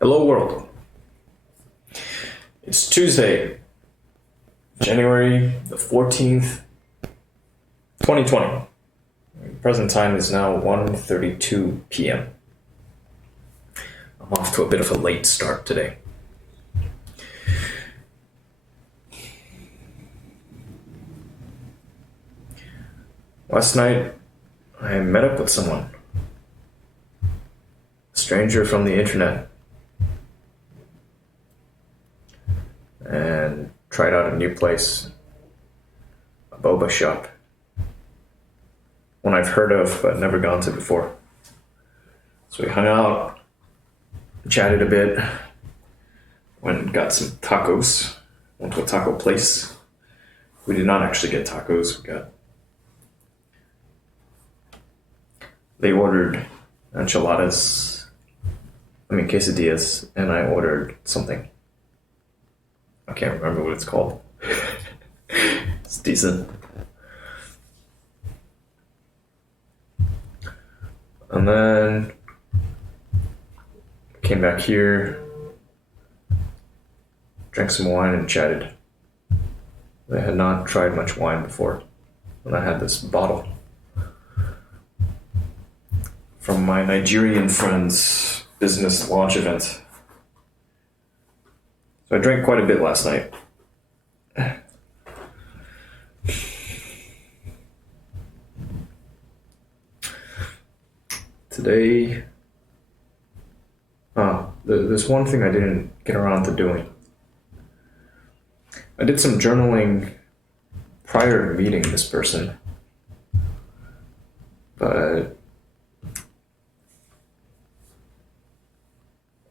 Hello world. It's Tuesday, January the 14th, 2020. Present time is now 1:32 p.m. I'm off to a bit of a late start today. Last night, I met up with someone. A stranger from the internet. And tried out a new place. A boba shop. One I've heard of but never gone to before. So we hung out, chatted a bit, went and got some tacos. Went to a taco place. We did not actually get tacos. They ordered quesadillas, and I ordered something. I can't remember what it's called. It's decent. And then came back here, drank some wine and chatted. I had not tried much wine before, and I had this bottle from my Nigerian friend's business launch event. So I drank quite a bit last night. Today, there's one thing I didn't get around to doing. I did some journaling prior to meeting this person, but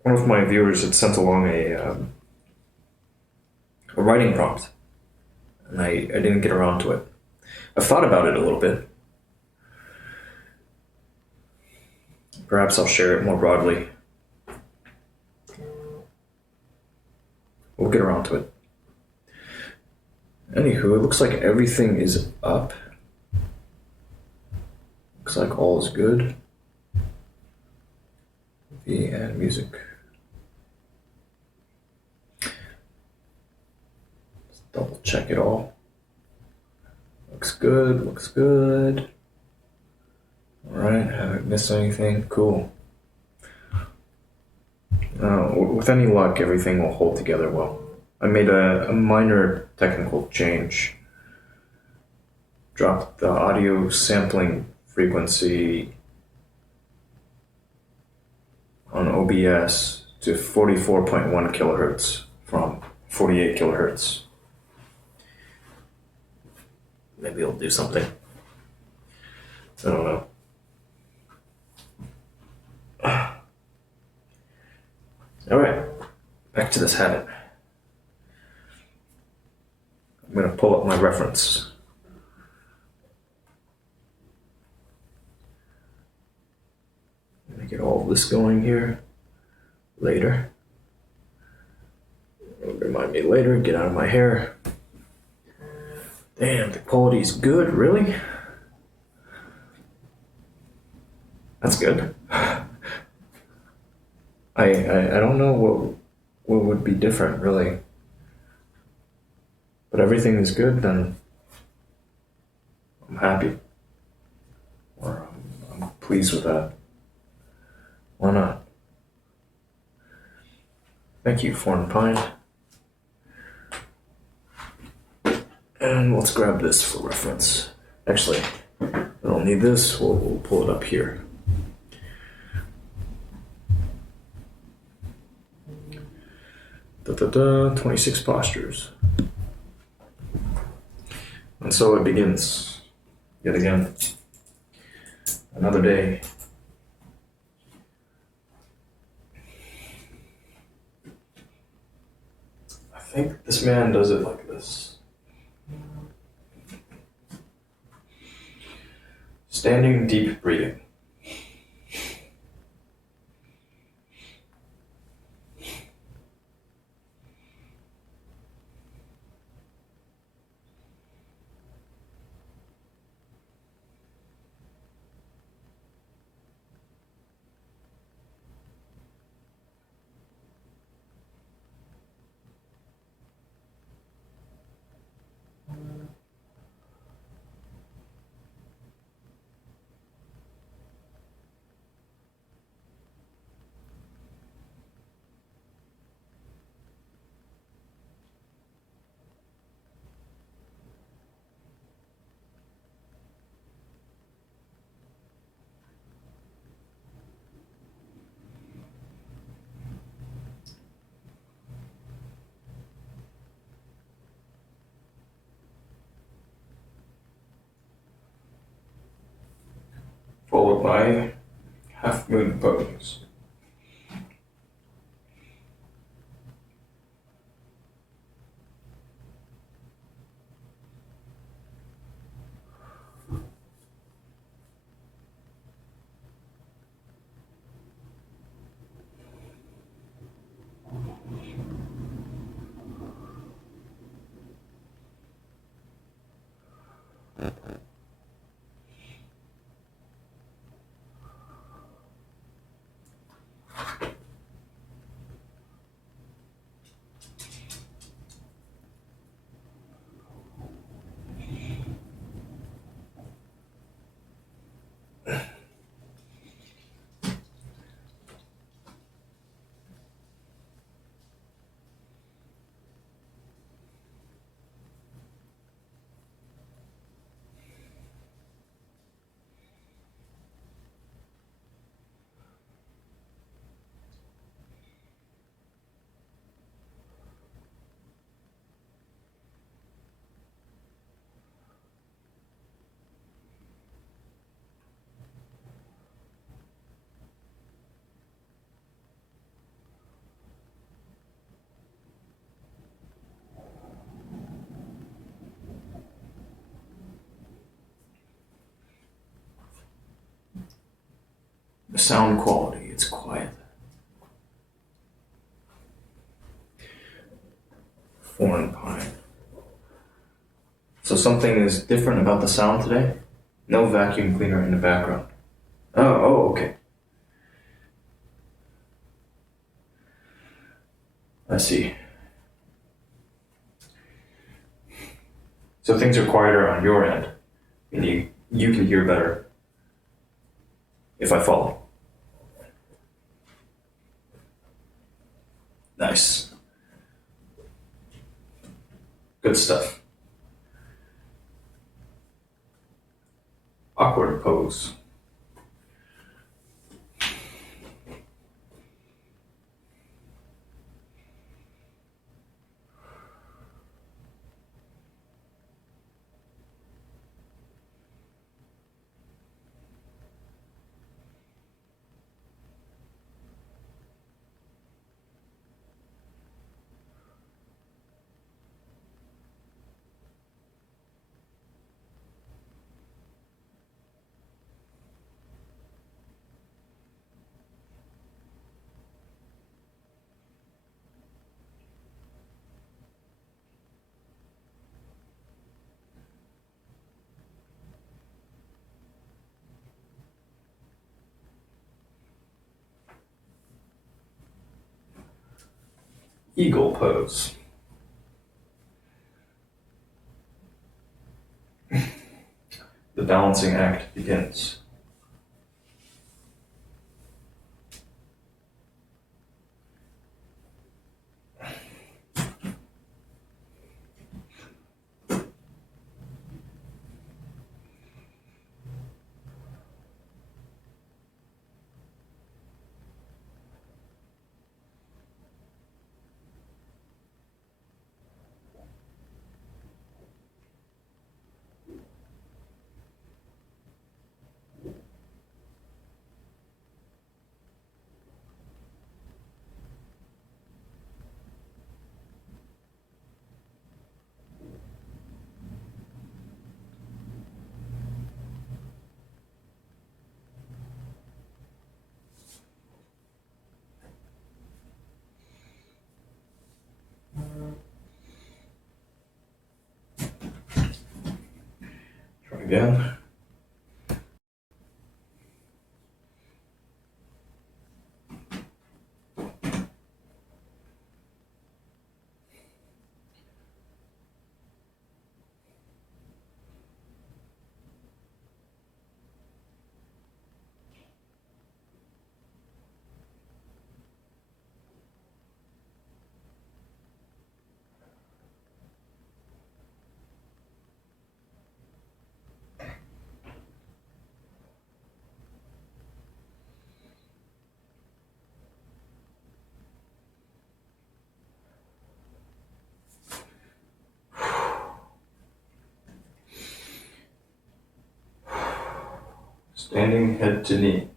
one of my viewers had sent along a writing prompt, and I didn't get around to it. I've thought about it a little bit. Perhaps I'll share it more broadly. We'll get around to it. Anywho, it looks like everything is up. Looks like all is good. And music. Let's double check it all. Looks good, looks good. Alright, haven't missed anything. Cool. With any luck, everything will hold together well. I made a minor technical change. Dropped the audio sampling frequency on OBS to 44.1 kilohertz from 48 kilohertz. Maybe it'll do something. I don't know. Alright, back to this habit. I'm going to pull up my reference. I'm going to get all of this going here later. It'll remind me later, get out of my hair. Damn, the quality's good, really? That's good. I don't know what would be different, really. But everything is good, then I'm happy. Or I'm pleased with that. Why not? Thank you, Foreign Pine. And let's grab this for reference. Actually, I don't need this. We'll pull it up here. Da-da-da, 26 postures. And so it begins, yet again, another day. I think this man does it like this. Standing deep breathing. followed by half moon pose. The sound quality, it's quiet. Foreign pine. So something is different about the sound today? No vacuum cleaner in the background. Oh, okay. I see. So things are quieter on your end, and you can hear better if I follow. Nice. Good stuff. Awkward pose. Eagle pose. The balancing act begins. Try again. Standing head to knee.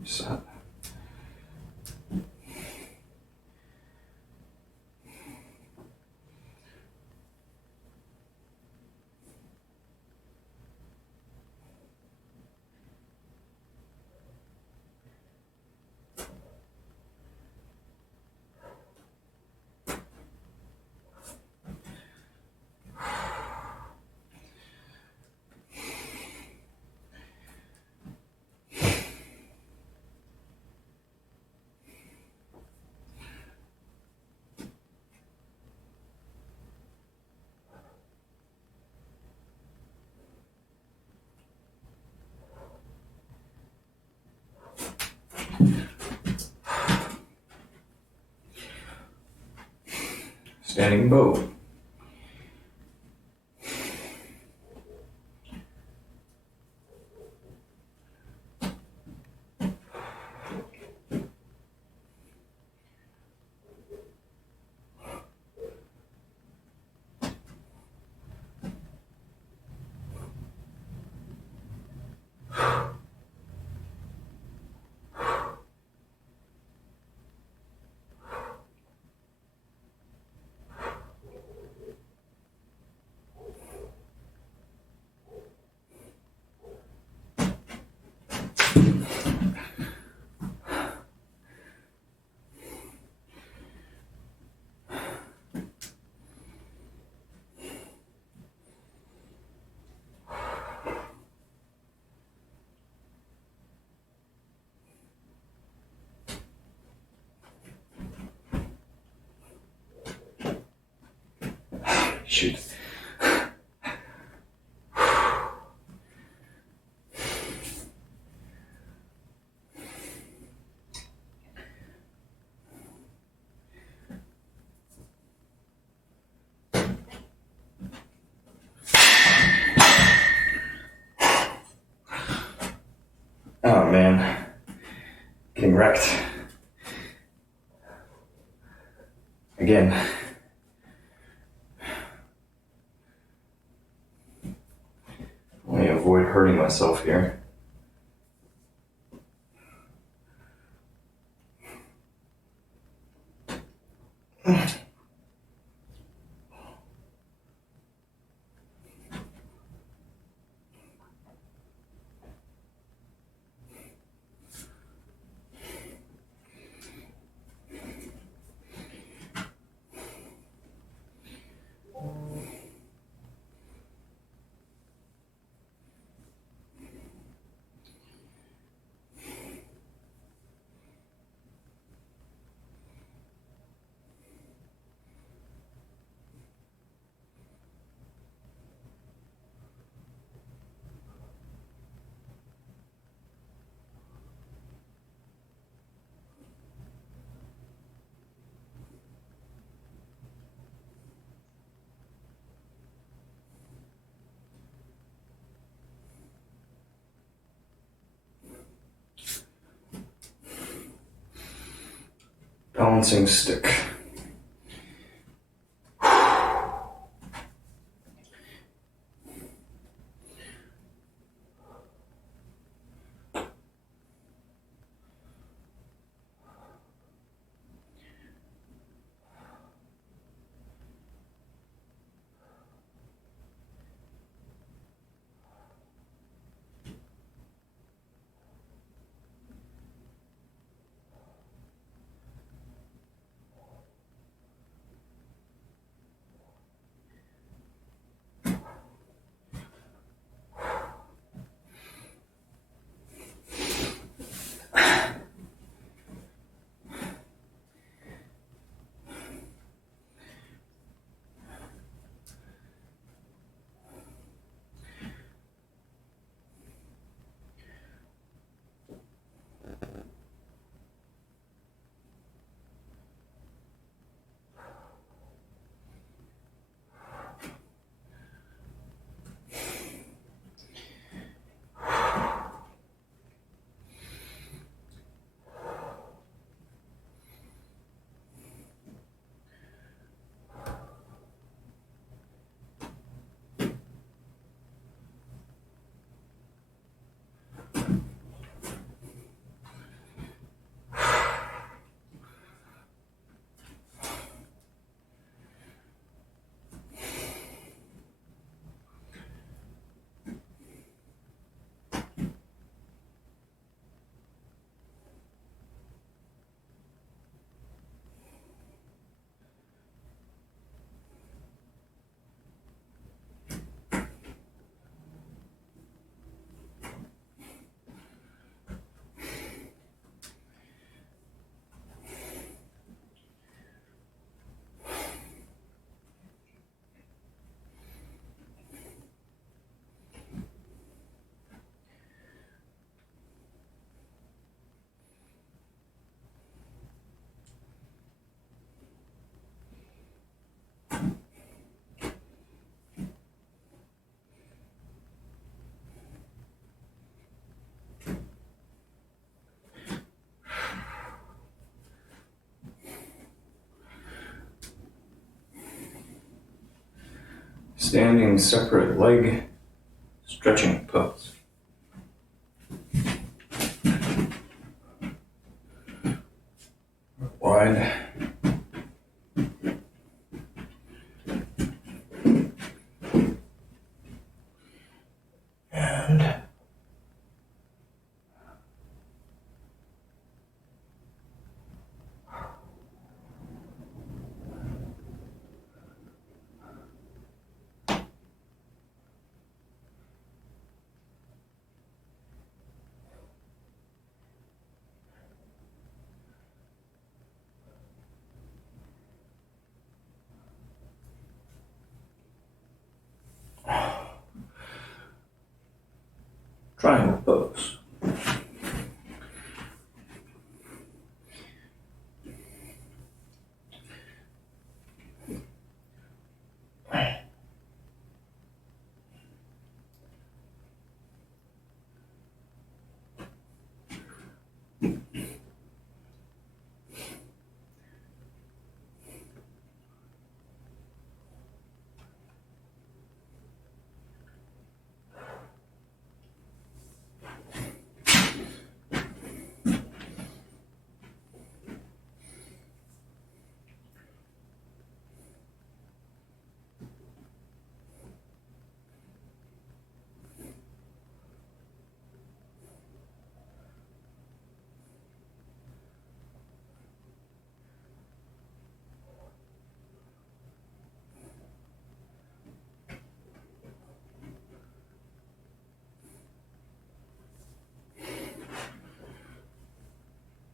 Reset. Standing bow. Shoot. Oh man, getting wrecked. Again. Let me avoid hurting myself here. Balancing stick. Standing separate leg stretching pose. Wide. And triangle pose.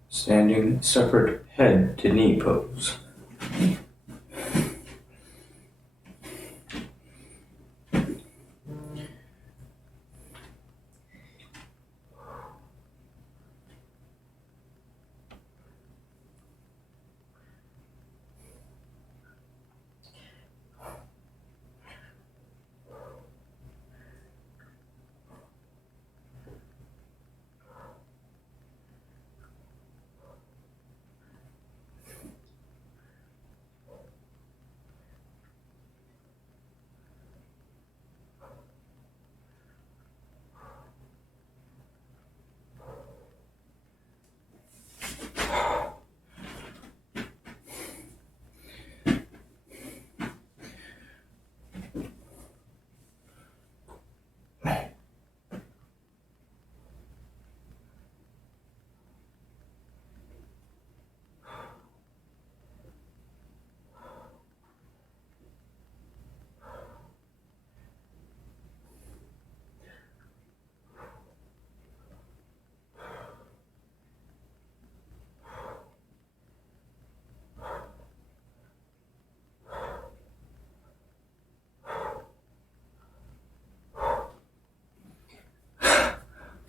Standing separate head to knee pose.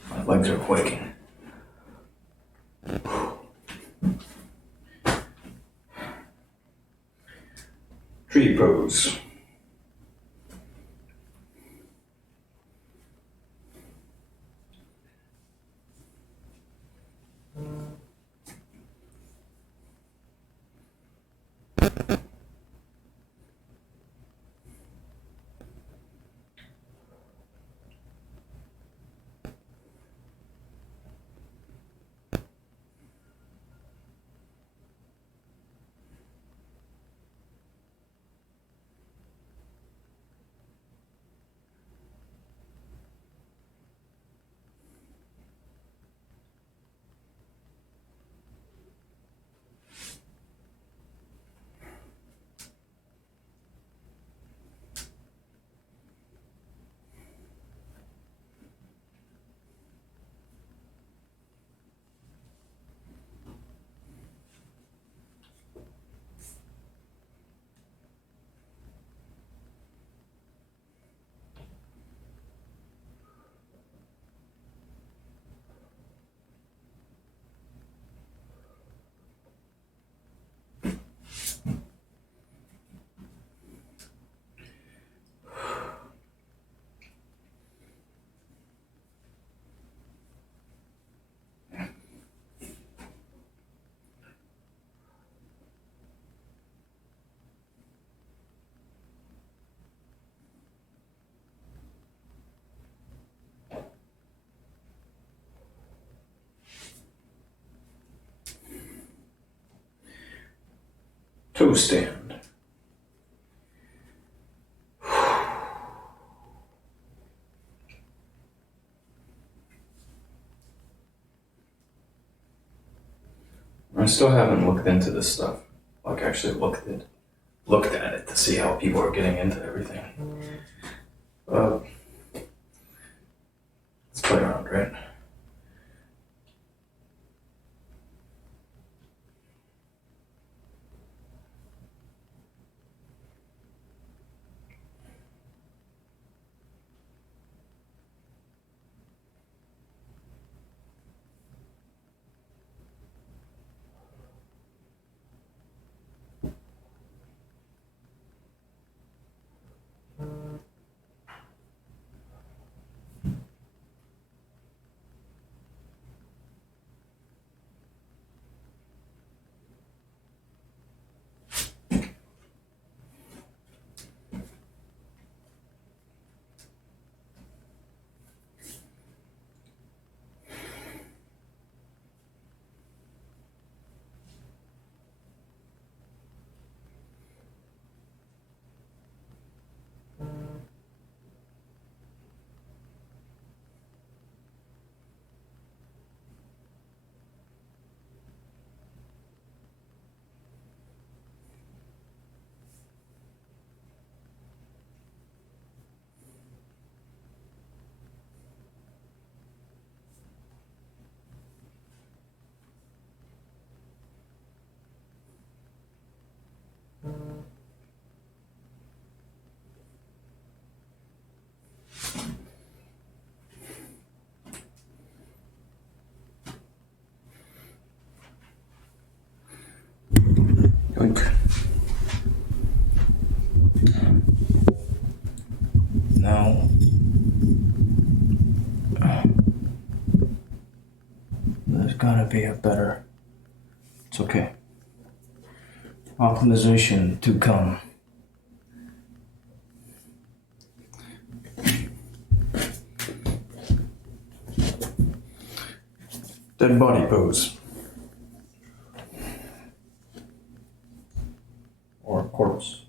My legs are quaking. Tree pose. Toe stand. I still haven't looked into this stuff. Like actually looked at it to see how people are getting into everything. Let's play around, right? Yoink. Now, there's gotta be a better. It's okay. Optimization to come. Dead body pose. Or corpse.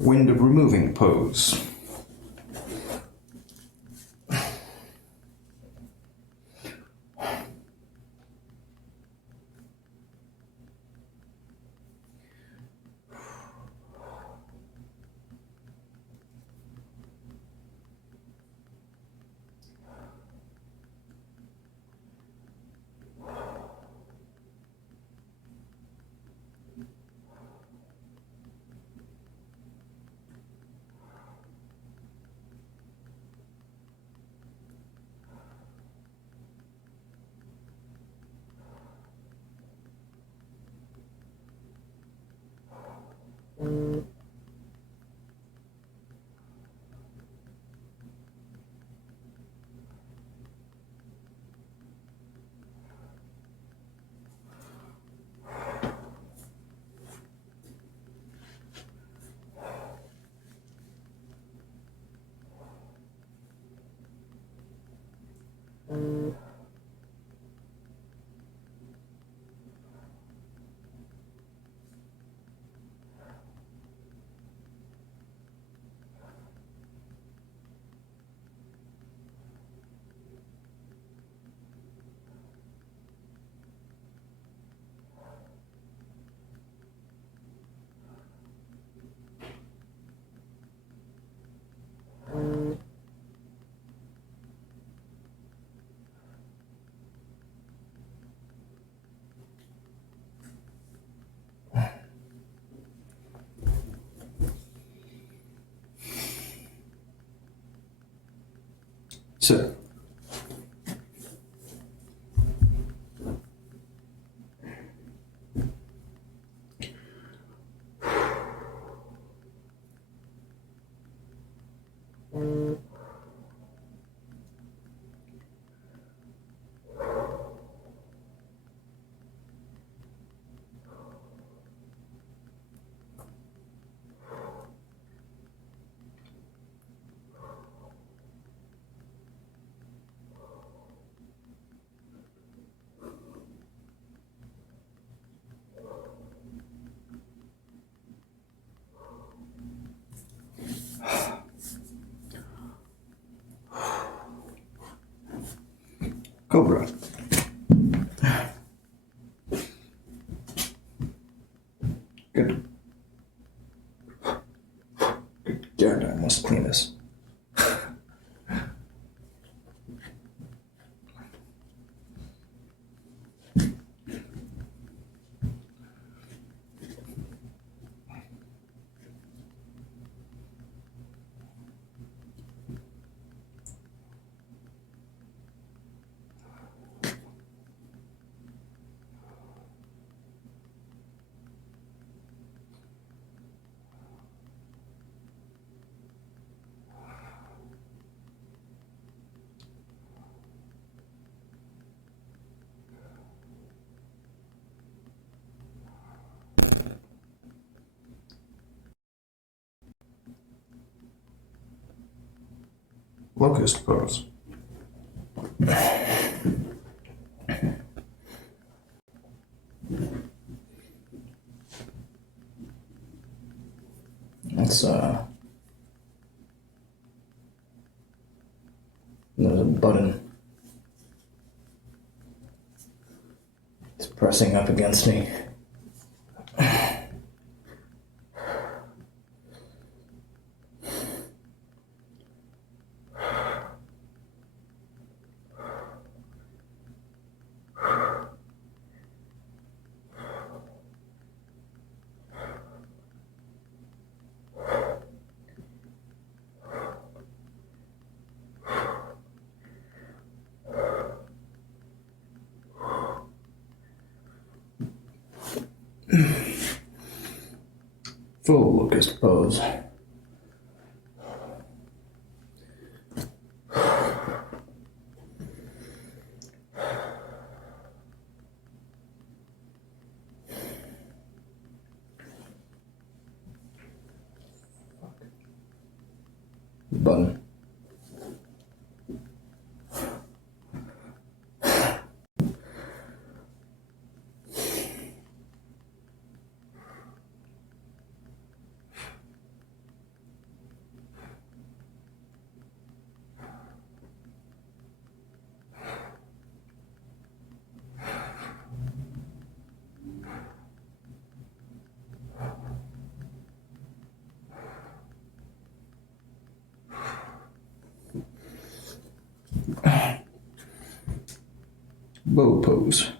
Wind removing pose. Sit. Cobra. Good. Good God, I must clean this. Locust pose. That's there's a button. It's pressing up against me. Full locust pose. Button. Bow pose.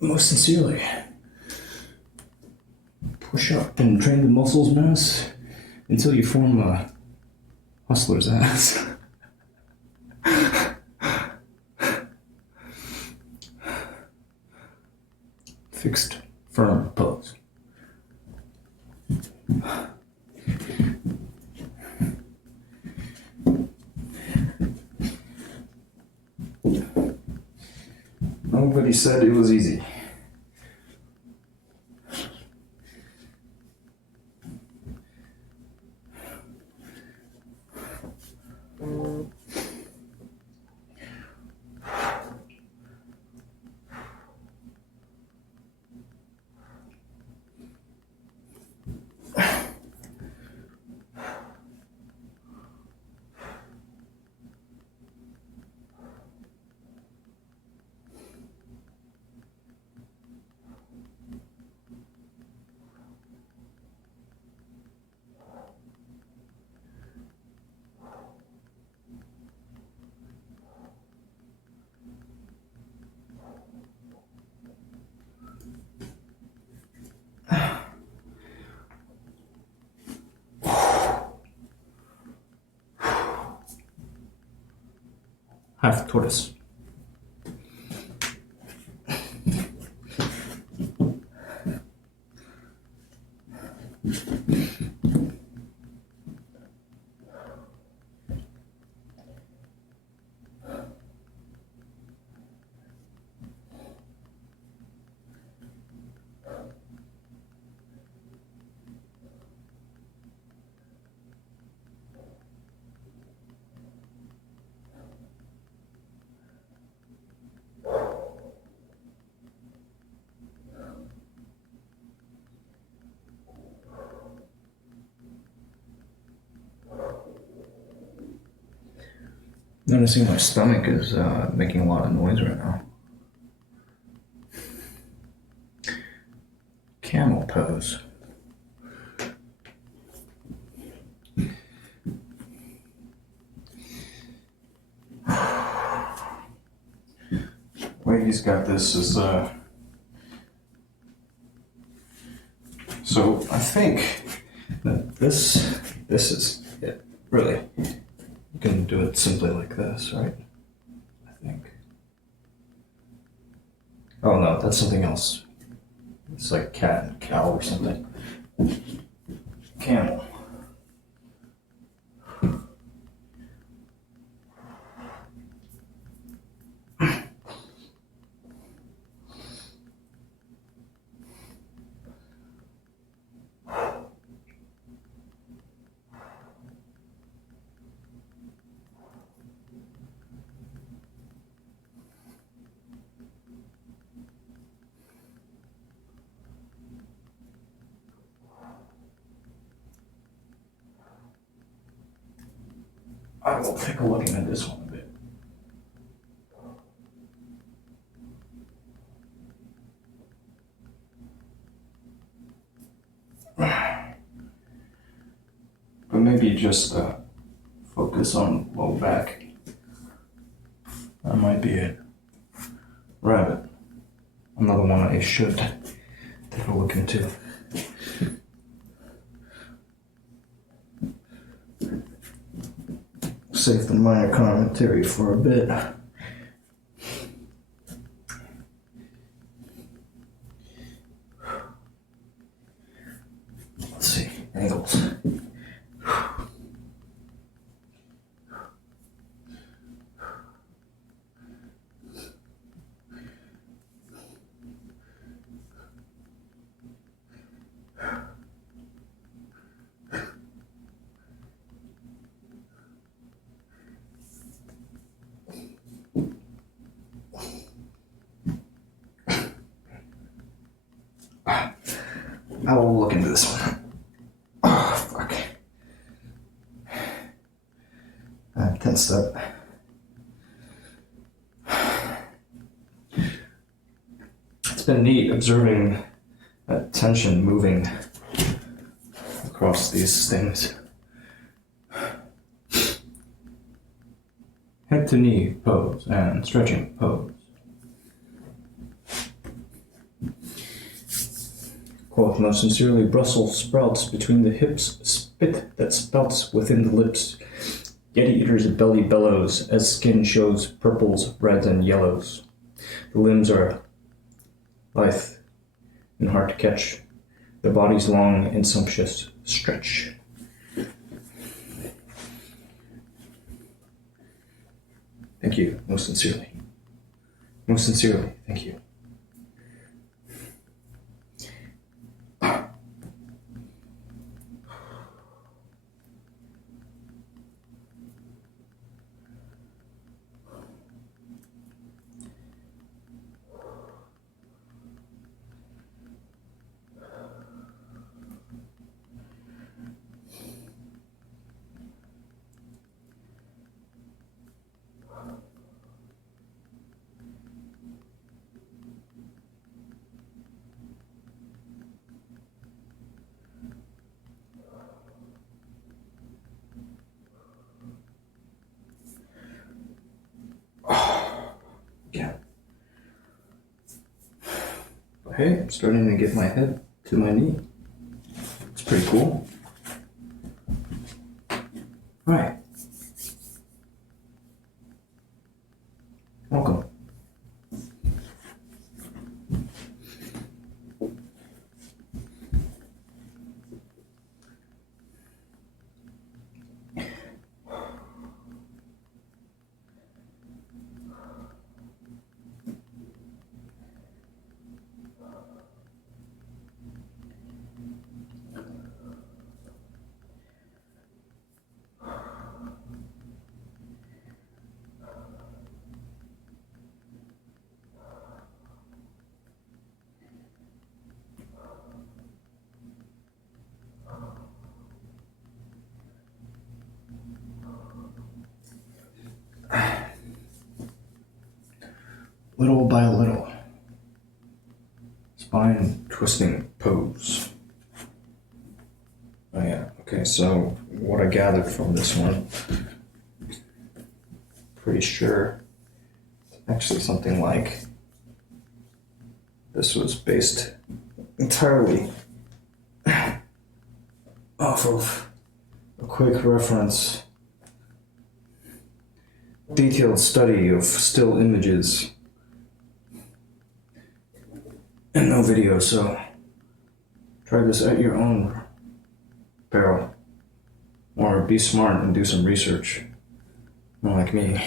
Most sincerely. Push up and train the muscles, mass, until you form a hustler's ass. Fixed, firm pose. Nobody said it was easy. half tortoise. Noticing my stomach is making a lot of noise right now. Camel pose. Way he's got this is so I think that this is it. Really, you can do it simply like this, right? I think. Oh no, that's something else. It's like cat and cow or something. Camel. I will take a look at this one a bit. But maybe just focus on low back. That might be it. Rabbit. Another one I should take a look into. Save the minor commentary for a bit. Let's see, angles. I will look into this one. Oh, fuck. I tensed up. It's been neat observing that tension moving across these things. Head to knee pose and stretching pose. Quote, most sincerely, Brussels sprouts between the hips, spit that spouts within the lips. Yeti eater's belly bellows as skin shows purples, reds, and yellows. The limbs are lithe and hard to catch. Their bodies long and sumptuous stretch. Thank you, most sincerely. Most sincerely, thank you. Yeah. Okay, I'm starting to get my head to my knee. It's pretty cool. Alright. Welcome. Little by little. Spine twisting pose. Oh yeah, okay, so what I gathered from this one, pretty sure it's actually something like this was based entirely off of a quick reference, detailed study of still images, and no video, so try this at your own peril. Or be smart and do some research. Not like me.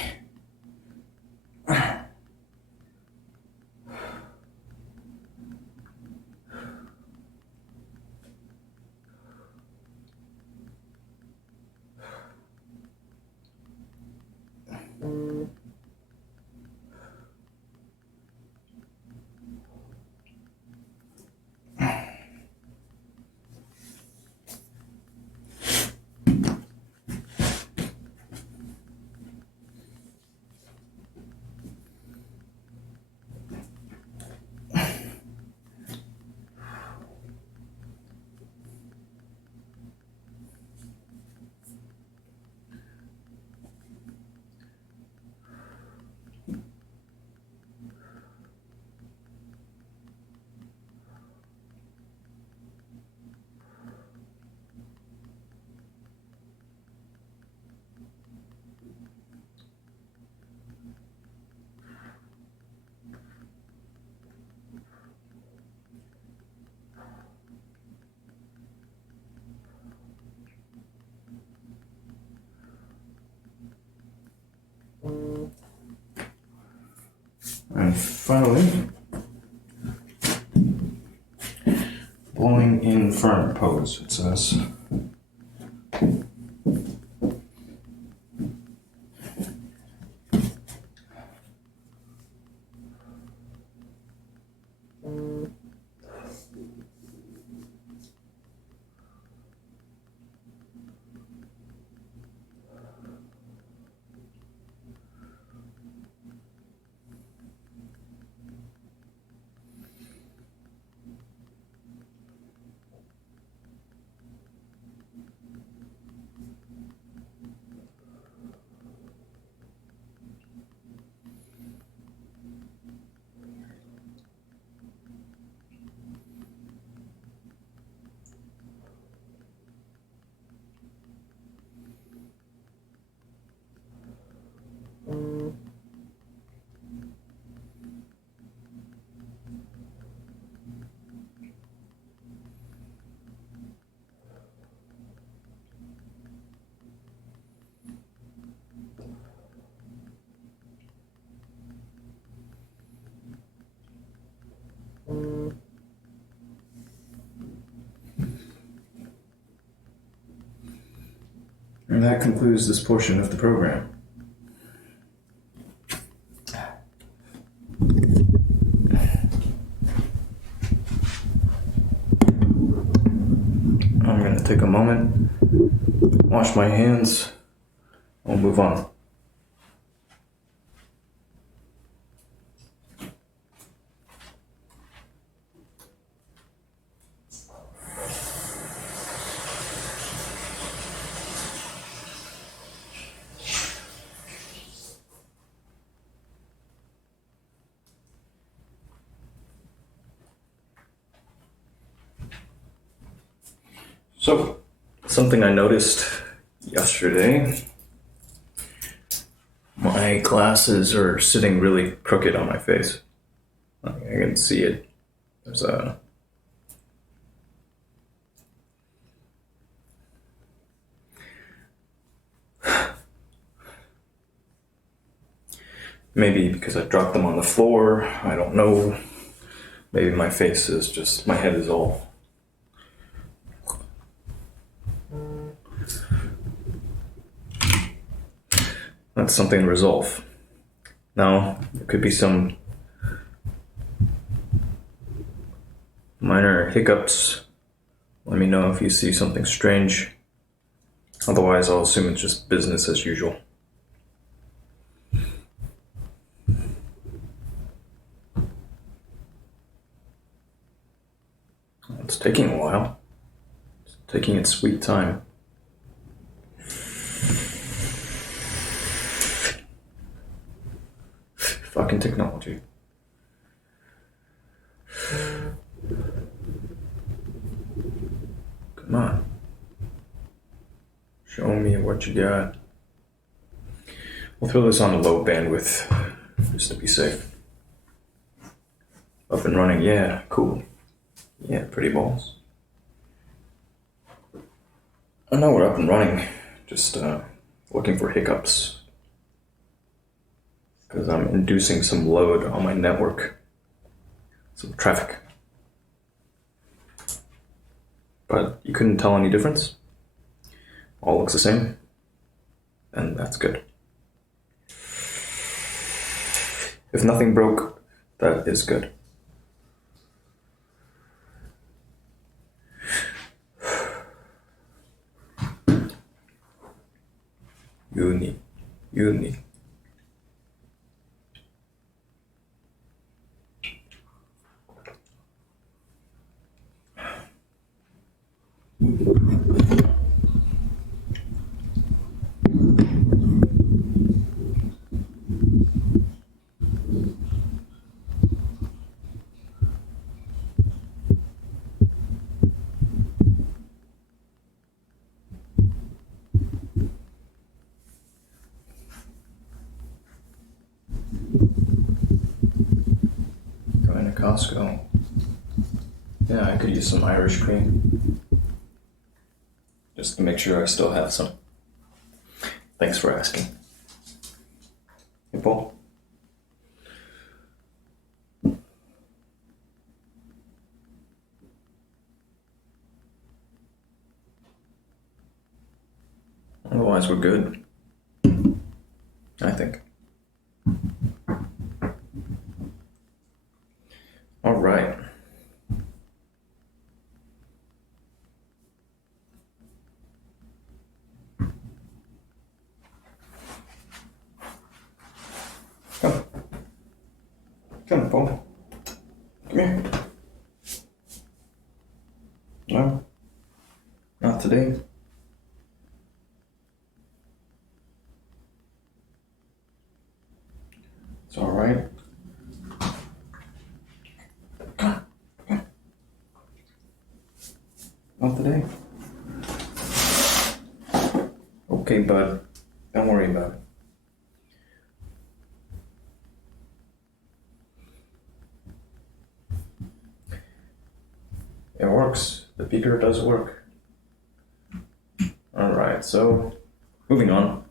And finally, blowing in fern pose, it says. And that concludes this portion of the program. I'm going to take a moment, wash my hands, we'll move on. So, something I noticed yesterday, My glasses are sitting really crooked on my face. I can see it. There's a... Maybe because I dropped them on the floor, I don't know. Maybe my face is just, my head is all... That's something to resolve. Now, there could be some minor hiccups. Let me know if you see something strange. Otherwise, I'll assume it's just business as usual. It's taking a while. It's taking its sweet time. Fucking technology. Come on. Show me what you got. We'll throw this on a low bandwidth, just to be safe. Up and running, yeah, cool. Yeah, pretty balls. I know we're up and running, just looking for hiccups. Because I'm inducing some load on my network. Some traffic. But you couldn't tell any difference? All looks the same? And that's good. If nothing broke, that is good. Uni. Going to Costco. Yeah, I could use some Irish cream. Just to make sure I still have some. Thanks for asking. Hey, Paul. Otherwise, we're good. I think. All right. Come, Paul. Come here. No, not today. It's all right. Come. Not today. Okay, bud. Don't worry about it. It works. The beaker does work. Alright, so moving on.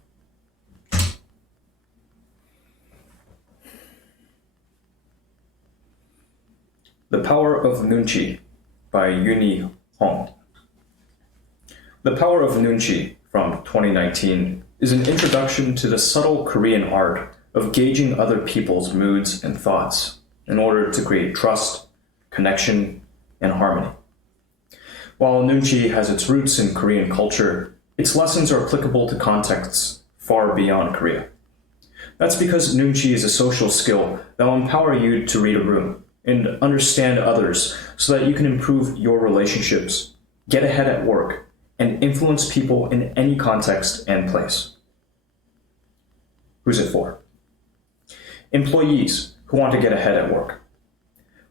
The Power of Nunchi by Yuni Hong. The Power of Nunchi from 2019 is an introduction to the subtle Korean art of gauging other people's moods and thoughts in order to create trust, connection, and harmony. While Nunchi has its roots in Korean culture, its lessons are applicable to contexts far beyond Korea. That's because Nunchi is a social skill that will empower you to read a room and understand others so that you can improve your relationships, get ahead at work, and influence people in any context and place. Who's it for? Employees who want to get ahead at work,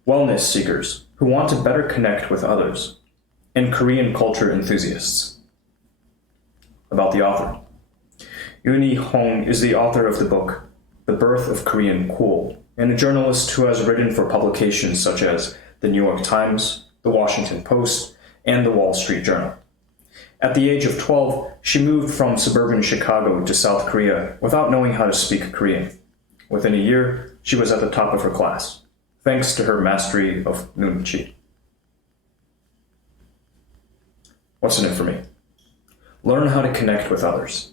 wellness seekers who want to better connect with others, and Korean culture enthusiasts. About the author. Uni Hong is the author of the book, The Birth of Korean Huel, and a journalist who has written for publications such as the New York Times, the Washington Post, and the Wall Street Journal. At the age of 12, she moved from suburban Chicago to South Korea without knowing how to speak Korean. Within a year, she was at the top of her class, thanks to her mastery of Nunchi. What's in it for me? Learn how to connect with others.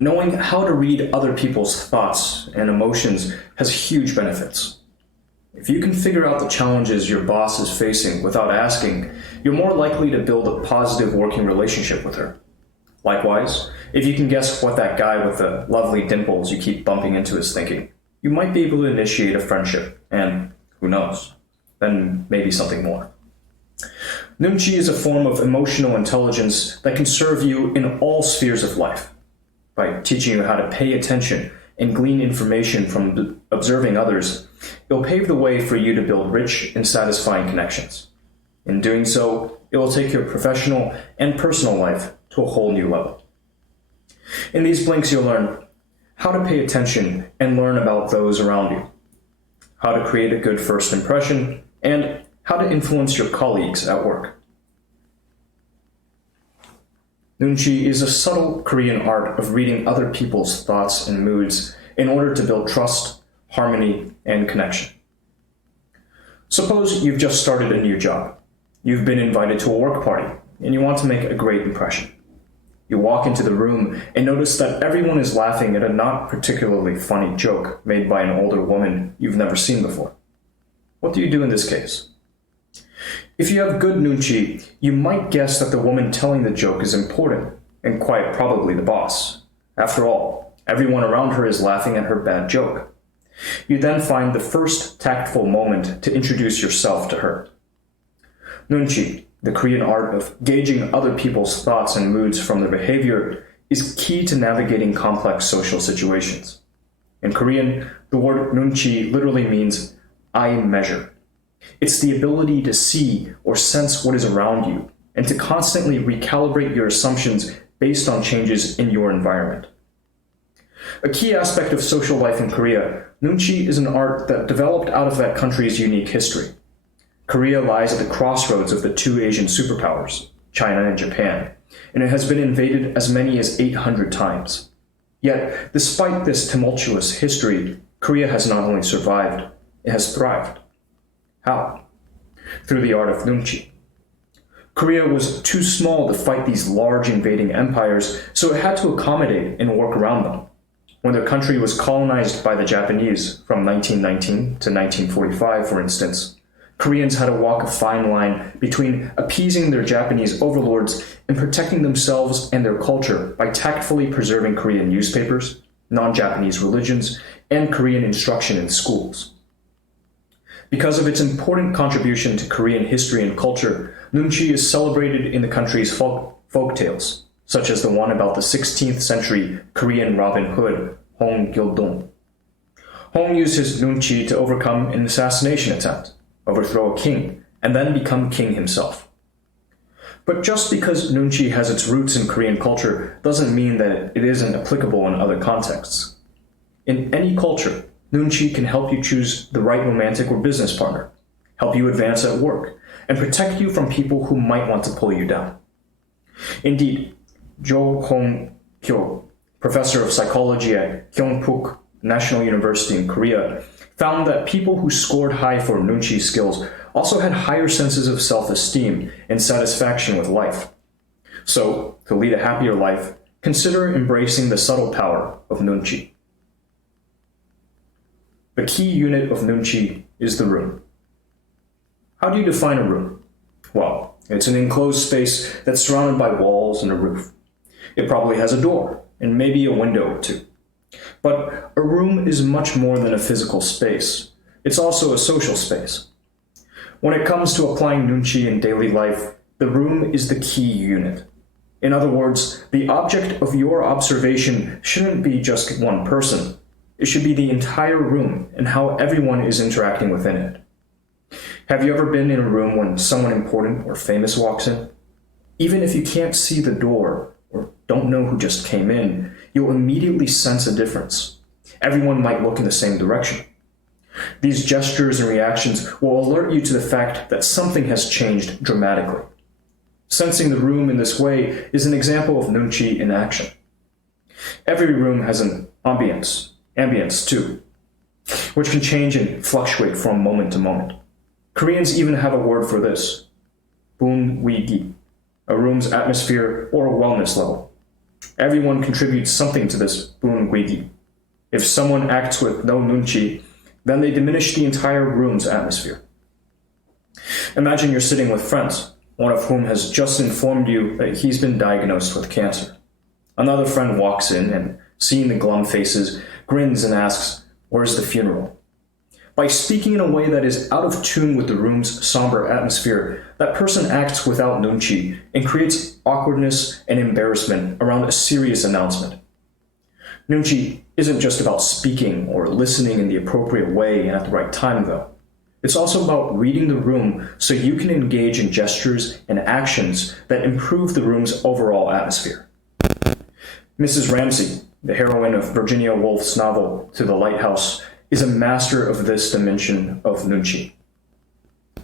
Knowing how to read other people's thoughts and emotions has huge benefits. If you can figure out the challenges your boss is facing without asking, you're more likely to build a positive working relationship with her. Likewise, if you can guess what that guy with the lovely dimples you keep bumping into is thinking, you might be able to initiate a friendship, and who knows, then maybe something more. Nunchi is a form of emotional intelligence that can serve you in all spheres of life. By teaching you how to pay attention and glean information from observing others, it'll pave the way for you to build rich and satisfying connections. In doing so, it will take your professional and personal life to a whole new level. In these blinks, you'll learn how to pay attention and learn about those around you, how to create a good first impression, and how to influence your colleagues at work. Nunchi is a subtle Korean art of reading other people's thoughts and moods in order to build trust, harmony, and connection. Suppose you've just started a new job. You've been invited to a work party, and you want to make a great impression. You walk into the room and notice that everyone is laughing at a not particularly funny joke made by an older woman you've never seen before. What do you do in this case? If you have good nunchi, you might guess that the woman telling the joke is important, and quite probably the boss. After all, everyone around her is laughing at her bad joke. You then find the first tactful moment to introduce yourself to her. Nunchi, the Korean art of gauging other people's thoughts and moods from their behavior, is key to navigating complex social situations. In Korean, the word nunchi literally means eye measure. It's the ability to see or sense what is around you and to constantly recalibrate your assumptions based on changes in your environment. A key aspect of social life in Korea, nunchi is an art that developed out of that country's unique history. Korea lies at the crossroads of the two Asian superpowers, China and Japan, and it has been invaded as many as 800 times. Yet, despite this tumultuous history, Korea has not only survived, it has thrived. How? Through the art of nunchi. Korea was too small to fight these large invading empires, so it had to accommodate and work around them. When their country was colonized by the Japanese from 1919 to 1945, for instance, Koreans had to walk a fine line between appeasing their Japanese overlords and protecting themselves and their culture by tactfully preserving Korean newspapers, non-Japanese religions, and Korean instruction in schools. Because of its important contribution to Korean history and culture, nunchi is celebrated in the country's folk tales, such as the one about the 16th century Korean Robin Hood, Hong Gil-dong. Hong used his nunchi to overcome an assassination attempt, overthrow a king, and then become king himself. But just because nunchi has its roots in Korean culture doesn't mean that it isn't applicable in other contexts. In any culture, nunchi can help you choose the right romantic or business partner, help you advance at work, and protect you from people who might want to pull you down. Indeed, Jo Hong-kyo, professor of psychology at Kyungpook National University in Korea, found that people who scored high for nunchi skills also had higher senses of self-esteem and satisfaction with life. So, to lead a happier life, consider embracing the subtle power of nunchi. The key unit of nunchi is the room. How do you define a room? Well, it's an enclosed space that's surrounded by walls and a roof. It probably has a door, and maybe a window or two. But a room is much more than a physical space. It's also a social space. When it comes to applying nunchi in daily life, the room is the key unit. In other words, the object of your observation shouldn't be just one person. It should be the entire room and how everyone is interacting within it. Have you ever been in a room when someone important or famous walks in? Even if you can't see the door or don't know who just came in, you'll immediately sense a difference. Everyone might look in the same direction. These gestures and reactions will alert you to the fact that something has changed dramatically. Sensing the room in this way is an example of nunchi in action. Every room has an ambience too, which can change and fluctuate from moment to moment. Koreans even have a word for this, bunwigi, a room's atmosphere or wellness level. Everyone contributes something to this bunwigi. If someone acts with no nunchi, then they diminish the entire room's atmosphere. Imagine you're sitting with friends, one of whom has just informed you that he's been diagnosed with cancer. Another friend walks in and, seeing the glum faces, grins and asks, "Where's the funeral?" By speaking in a way that is out of tune with the room's somber atmosphere, that person acts without nunchi and creates awkwardness and embarrassment around a serious announcement. Nunchi isn't just about speaking or listening in the appropriate way and at the right time, though. It's also about reading the room so you can engage in gestures and actions that improve the room's overall atmosphere. Mrs. Ramsay, the heroine of Virginia Woolf's novel To the Lighthouse, is a master of this dimension of nunchi.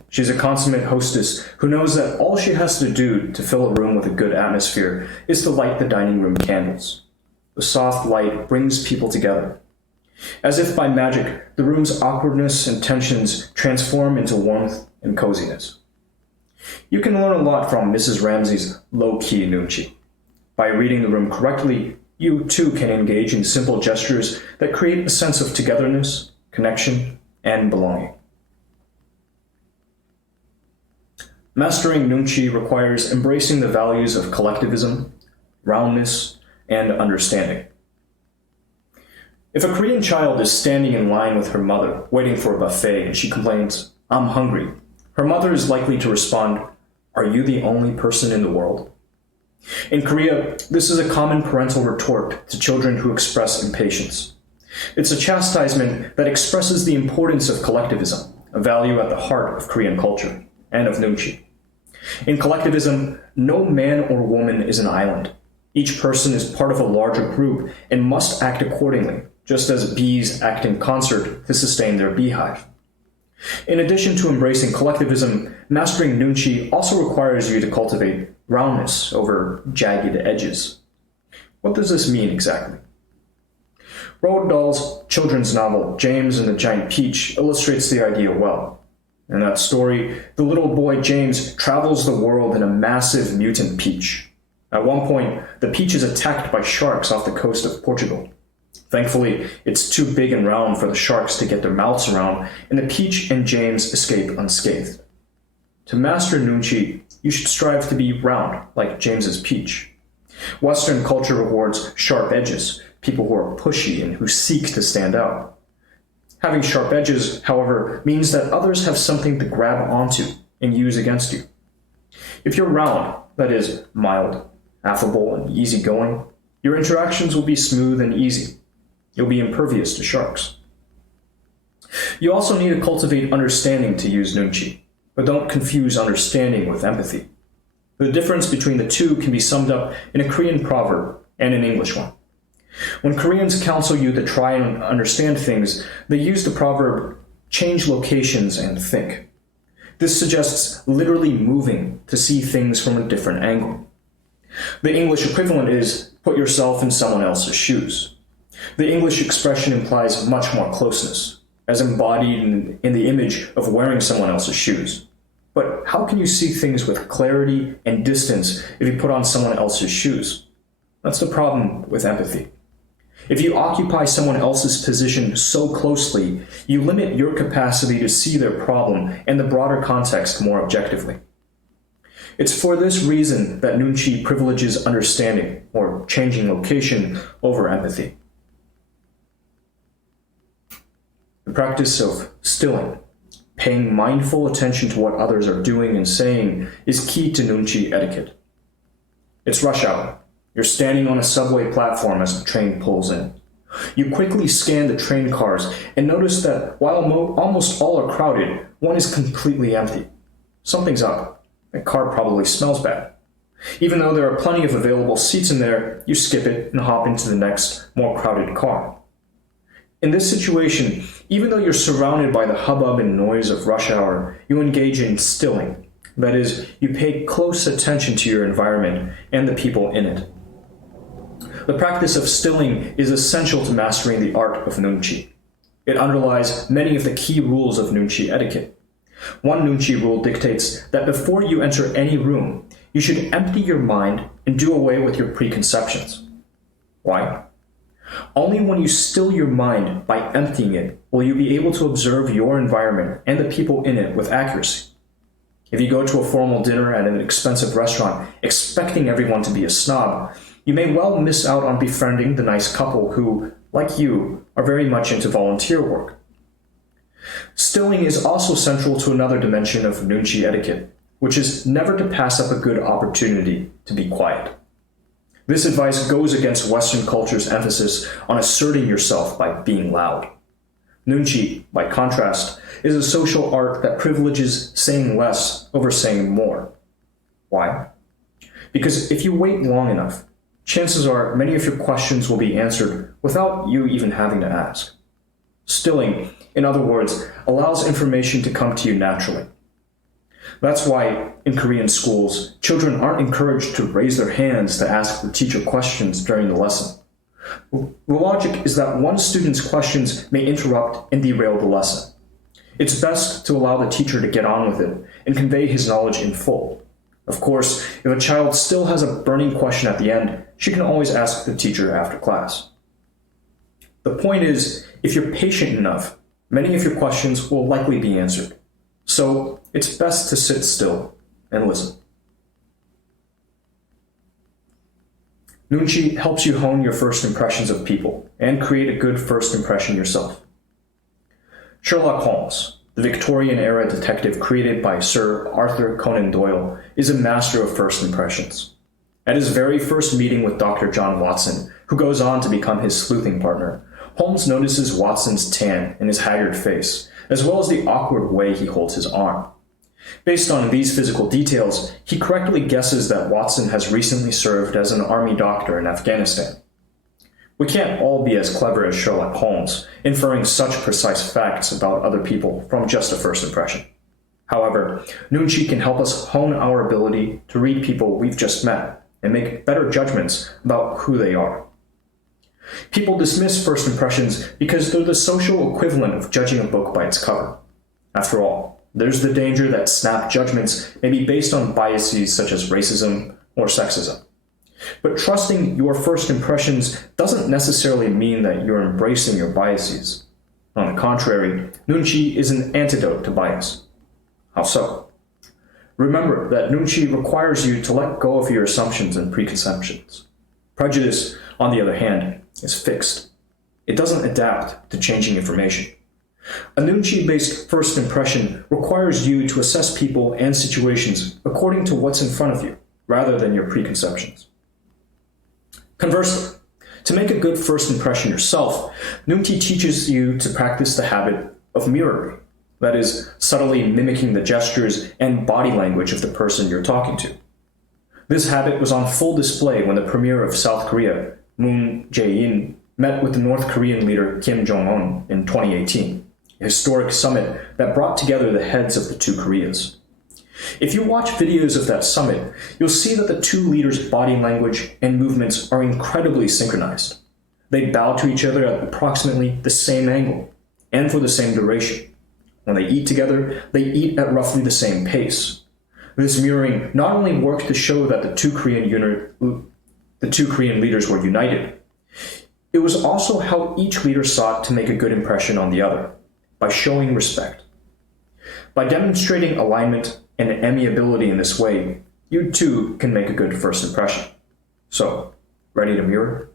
She's a consummate hostess who knows that all she has to do to fill a room with a good atmosphere is to light the dining room candles. The soft light brings people together. As if by magic, the room's awkwardness and tensions transform into warmth and coziness. You can learn a lot from Mrs. Ramsay's low-key nunchi. By reading the room correctly, you too can engage in simple gestures that create a sense of togetherness, connection, and belonging. Mastering nunchi requires embracing the values of collectivism, roundness, and understanding. If a Korean child is standing in line with her mother, waiting for a buffet, and she complains, "I'm hungry," her mother is likely to respond, "Are you the only person in the world?" In Korea, this is a common parental retort to children who express impatience. It's a chastisement that expresses the importance of collectivism, a value at the heart of Korean culture, and of nunchi. In collectivism, no man or woman is an island. Each person is part of a larger group and must act accordingly, just as bees act in concert to sustain their beehive. In addition to embracing collectivism, mastering nunchi also requires you to cultivate roundness over jagged edges. What does this mean exactly? Roald Dahl's children's novel, James and the Giant Peach, illustrates the idea well. In that story, the little boy James travels the world in a massive mutant peach. At one point, the peach is attacked by sharks off the coast of Portugal. Thankfully, it's too big and round for the sharks to get their mouths around, and the peach and James escape unscathed. To master nunchi, you should strive to be round, like James's peach. Western culture rewards sharp edges, people who are pushy and who seek to stand out. Having sharp edges, however, means that others have something to grab onto and use against you. If you're round, that is, mild, affable, and easygoing, your interactions will be smooth and easy. You'll be impervious to sharks. You also need to cultivate understanding to use nunchi, but don't confuse understanding with empathy. The difference between the two can be summed up in a Korean proverb and an English one. When Koreans counsel you to try and understand things, they use the proverb, "change locations and think." This suggests literally moving to see things from a different angle. The English equivalent is, put yourself in someone else's shoes. The English expression implies much more closeness, as embodied in the image of wearing someone else's shoes. But how can you see things with clarity and distance if you put on someone else's shoes? That's the problem with empathy. If you occupy someone else's position so closely, you limit your capacity to see their problem and the broader context more objectively. It's for this reason that nunchi privileges understanding, or changing location, over empathy. The practice of stilling, paying mindful attention to what others are doing and saying, is key to nunchi etiquette. It's rush hour. You're standing on a subway platform as the train pulls in. You quickly scan the train cars and notice that while almost all are crowded, one is completely empty. Something's up. That car probably smells bad. Even though there are plenty of available seats in there, you skip it and hop into the next, more crowded car. In this situation, even though you're surrounded by the hubbub and noise of rush hour, you engage in stilling. That is, you pay close attention to your environment and the people in it. The practice of stilling is essential to mastering the art of nunchi. It underlies many of the key rules of nunchi etiquette. One nunchi rule dictates that before you enter any room, you should empty your mind and do away with your preconceptions. Why? Only when you still your mind by emptying it will you be able to observe your environment and the people in it with accuracy. If you go to a formal dinner at an expensive restaurant expecting everyone to be a snob, you may well miss out on befriending the nice couple who, like you, are very much into volunteer work. Stilling is also central to another dimension of nunchi etiquette, which is never to pass up a good opportunity to be quiet. This advice goes against Western culture's emphasis on asserting yourself by being loud. Nunchi, by contrast, is a social art that privileges saying less over saying more. Why? Because if you wait long enough, chances are many of your questions will be answered without you even having to ask. Stilling, in other words, allows information to come to you naturally. That's why, in Korean schools, children aren't encouraged to raise their hands to ask the teacher questions during the lesson. The logic is that one student's questions may interrupt and derail the lesson. It's best to allow the teacher to get on with it and convey his knowledge in full. Of course, if a child still has a burning question at the end, she can always ask the teacher after class. The point is, if you're patient enough, many of your questions will likely be answered. So it's best to sit still and listen. Nunchi helps you hone your first impressions of people and create a good first impression yourself. Sherlock Holmes, the Victorian-era detective created by Sir Arthur Conan Doyle, is a master of first impressions. At his very first meeting with Dr. John Watson, who goes on to become his sleuthing partner, Holmes notices Watson's tan and his haggard face, as well as the awkward way he holds his arm. Based on these physical details, he correctly guesses that Watson has recently served as an army doctor in Afghanistan. We can't all be as clever as Sherlock Holmes, inferring such precise facts about other people from just a first impression. However, Nunchi can help us hone our ability to read people we've just met and make better judgments about who they are. People dismiss first impressions because they're the social equivalent of judging a book by its cover. After all, there's the danger that snap judgments may be based on biases such as racism or sexism. But trusting your first impressions doesn't necessarily mean that you're embracing your biases. On the contrary, Nunchi is an antidote to bias. How so? Remember that Nunchi requires you to let go of your assumptions and preconceptions. Prejudice, on the other hand, is fixed. It doesn't adapt to changing information. A Nunchi-based first impression requires you to assess people and situations according to what's in front of you, rather than your preconceptions. Conversely, to make a good first impression yourself, Nunchi teaches you to practice the habit of mirroring, that is, subtly mimicking the gestures and body language of the person you're talking to. This habit was on full display when the premier of South Korea, Moon Jae-in, met with the North Korean leader Kim Jong-un in 2018, a historic summit that brought together the heads of the two Koreas. If you watch videos of that summit, you'll see that the two leaders' body language and movements are incredibly synchronized. They bow to each other at approximately the same angle, and for the same duration. When they eat together, they eat at roughly the same pace. This mirroring not only worked to show that the two Korean leaders were united, it was also how each leader sought to make a good impression on the other, by showing respect. By demonstrating alignment and amiability in this way, you too can make a good first impression. So, ready to mirror?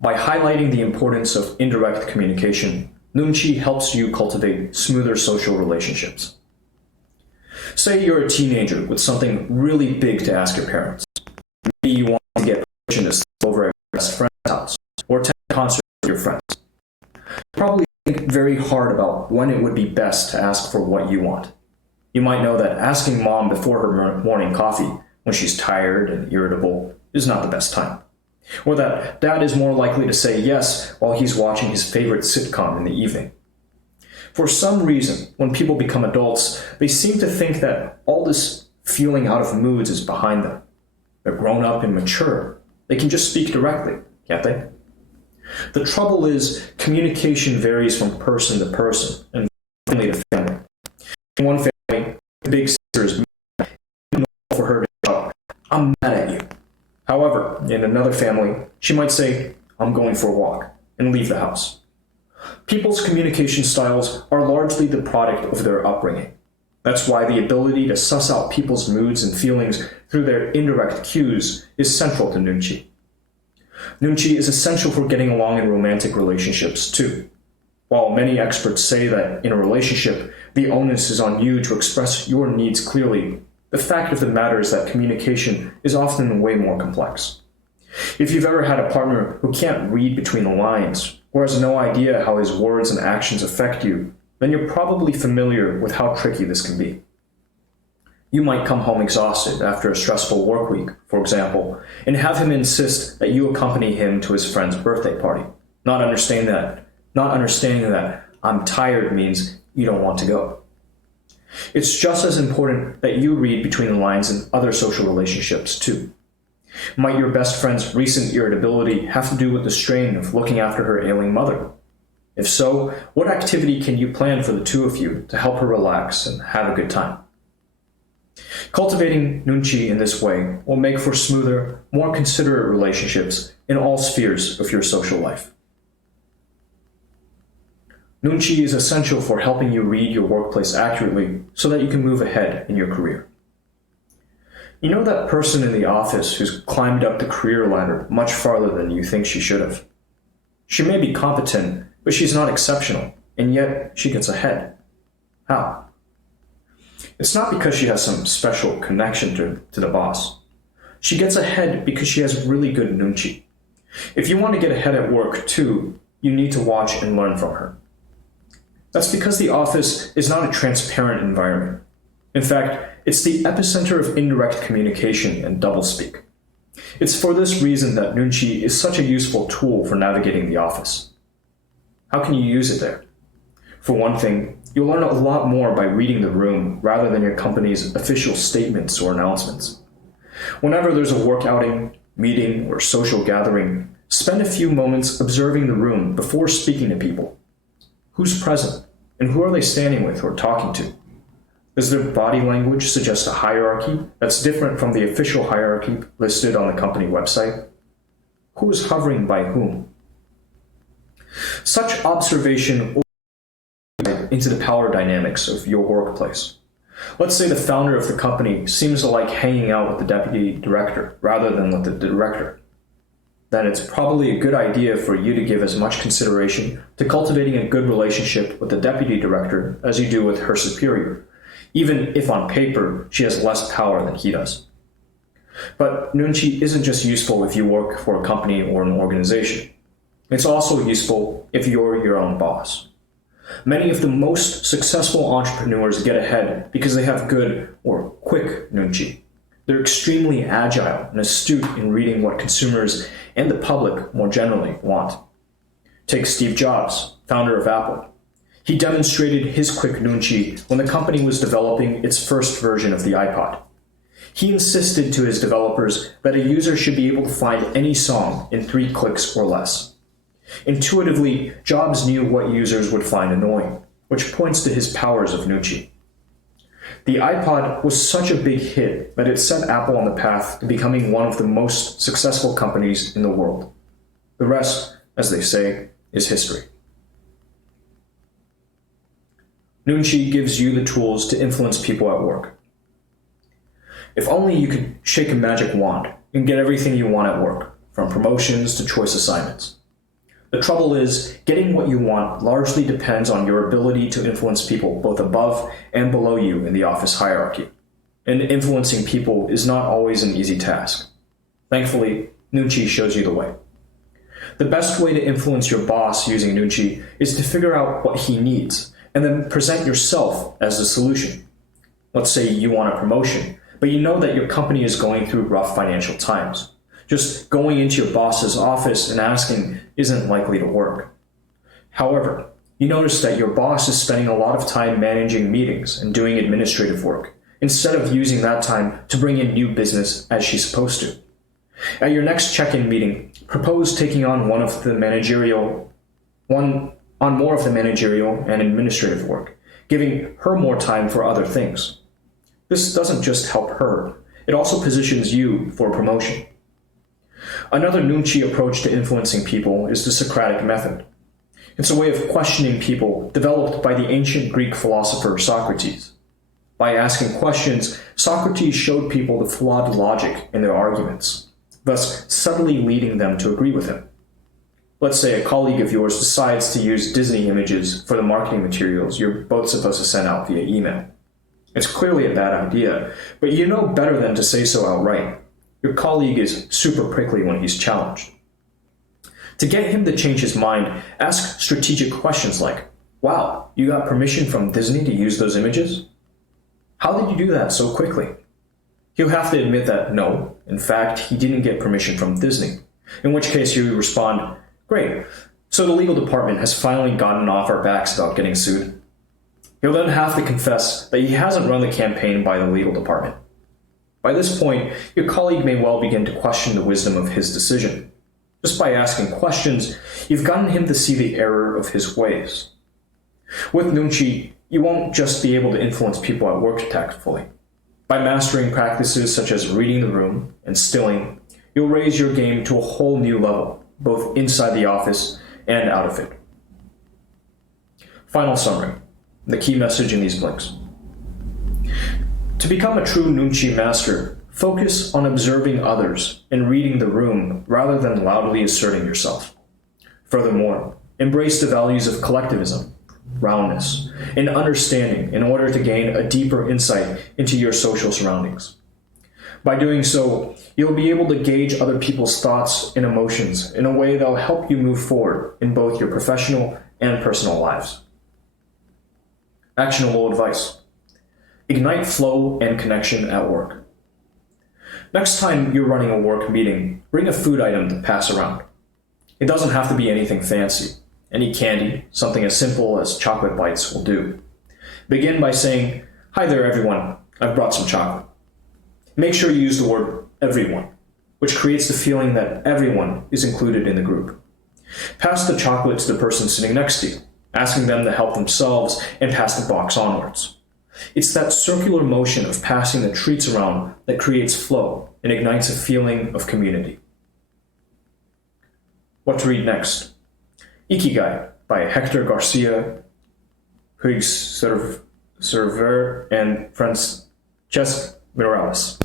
By highlighting the importance of indirect communication, Nunchi helps you cultivate smoother social relationships. Say you're a teenager with something really big to ask your parents. Maybe you want to get permission to sleep over at your best friend's house, or attend a concert with your friends. Probably think very hard about when it would be best to ask for what you want. You might know that asking mom before her morning coffee when she's tired and irritable is not the best time. Or that dad is more likely to say yes while he's watching his favorite sitcom in the evening. For some reason, when people become adults, they seem to think that all this feeling out of moods is behind them. They're grown up and mature. They can just speak directly, can't they? The trouble is, communication varies from person to person and family to family. In one family, the big sister is mad, even for her to shout, "I'm mad at you." However, in another family, she might say, "I'm going for a walk," and leave the house. People's communication styles are largely the product of their upbringing. That's why the ability to suss out people's moods and feelings through their indirect cues is central to Nunchi. Nunchi is essential for getting along in romantic relationships, too. While many experts say that in a relationship, the onus is on you to express your needs clearly, the fact of the matter is that communication is often way more complex. If you've ever had a partner who can't read between the lines, or has no idea how his words and actions affect you, then you're probably familiar with how tricky this can be. You might come home exhausted after a stressful work week, for example, and have him insist that you accompany him to his friend's birthday party, not understanding that "I'm tired" means you don't want to go. It's just as important that you read between the lines in other social relationships, too. Might your best friend's recent irritability have to do with the strain of looking after her ailing mother? If so, what activity can you plan for the two of you to help her relax and have a good time? Cultivating Nunchi in this way will make for smoother, more considerate relationships in all spheres of your social life. Nunchi is essential for helping you read your workplace accurately so that you can move ahead in your career. You know that person in the office who's climbed up the career ladder much farther than you think she should have? She may be competent, but she's not exceptional, and yet she gets ahead. How? It's not because she has some special connection to the boss. She gets ahead because she has really good Nunchi. If you want to get ahead at work, too, you need to watch and learn from her. That's because the office is not a transparent environment. In fact, it's the epicenter of indirect communication and doublespeak. It's for this reason that Nunchi is such a useful tool for navigating the office. How can you use it there? For one thing, you'll learn a lot more by reading the room rather than your company's official statements or announcements. Whenever there's a work outing, meeting, or social gathering, spend a few moments observing the room before speaking to people. Who's present, and who are they standing with or talking to? Does their body language suggest a hierarchy that's different from the official hierarchy listed on the company website? Who is hovering by whom? Such observation will into the power dynamics of your workplace. Let's say the founder of the company seems to like hanging out with the deputy director rather than with the director. Then it's probably a good idea for you to give as much consideration to cultivating a good relationship with the deputy director as you do with her superior, even if on paper she has less power than he does. But Nunchi isn't just useful if you work for a company or an organization. It's also useful if you're your own boss. Many of the most successful entrepreneurs get ahead because they have good or quick Nunchi. They're extremely agile and astute in reading what consumers and the public more generally want. Take Steve Jobs, founder of Apple. He demonstrated his quick Nunchi when the company was developing its first version of the iPod. He insisted to his developers that a user should be able to find any song in 3 clicks or less. Intuitively, Jobs knew what users would find annoying, which points to his powers of Nunchi. The iPod was such a big hit that it set Apple on the path to becoming one of the most successful companies in the world. The rest, as they say, is history. Nunchi gives you the tools to influence people at work. If only you could shake a magic wand and get everything you want at work, from promotions to choice assignments. The trouble is, getting what you want largely depends on your ability to influence people both above and below you in the office hierarchy. And influencing people is not always an easy task. Thankfully, Nunchi shows you the way. The best way to influence your boss using Nunchi is to figure out what he needs, and then present yourself as the solution. Let's say you want a promotion, but you know that your company is going through rough financial times. Just going into your boss's office and asking isn't likely to work. However, you notice that your boss is spending a lot of time managing meetings and doing administrative work, instead of using that time to bring in new business as she's supposed to. At your next check-in meeting, propose taking on more of the managerial and administrative work, giving her more time for other things. This doesn't just help her, it also positions you for promotion. Another Nunchi approach to influencing people is the Socratic Method. It's a way of questioning people developed by the ancient Greek philosopher Socrates. By asking questions, Socrates showed people the flawed logic in their arguments, thus subtly leading them to agree with him. Let's say a colleague of yours decides to use Disney images for the marketing materials you're both supposed to send out via email. It's clearly a bad idea, but you know better than to say so outright. Your colleague is super prickly when he's challenged. To get him to change his mind, ask strategic questions like, "Wow, you got permission from Disney to use those images? How did you do that so quickly?" He'll have to admit that no, in fact, he didn't get permission from Disney, in which case you respond, "Great, so the legal department has finally gotten off our backs about getting sued." He'll then have to confess that he hasn't run the campaign by the legal department. By this point, your colleague may well begin to question the wisdom of his decision. Just by asking questions, you've gotten him to see the error of his ways. With Nunchi, you won't just be able to influence people at work tactfully. By mastering practices such as reading the room and stilling, you'll raise your game to a whole new level, both inside the office and out of it. Final summary, the key message in these blinks. To become a true Nunchi master, focus on observing others and reading the room rather than loudly asserting yourself. Furthermore, embrace the values of collectivism, roundness, and understanding in order to gain a deeper insight into your social surroundings. By doing so, you'll be able to gauge other people's thoughts and emotions in a way that'll help you move forward in both your professional and personal lives. Actionable advice. Ignite flow and connection at work. Next time you're running a work meeting, bring a food item to pass around. It doesn't have to be anything fancy. Any candy, something as simple as chocolate bites will do. Begin by saying, "Hi there everyone, I've brought some chocolate." Make sure you use the word everyone, which creates the feeling that everyone is included in the group. Pass the chocolate to the person sitting next to you, asking them to help themselves and pass the box onwards. It's that circular motion of passing the treats around that creates flow and ignites a feeling of community. What to read next? Ikigai by Hector Garcia, Huig Server, and Francesc Miralles.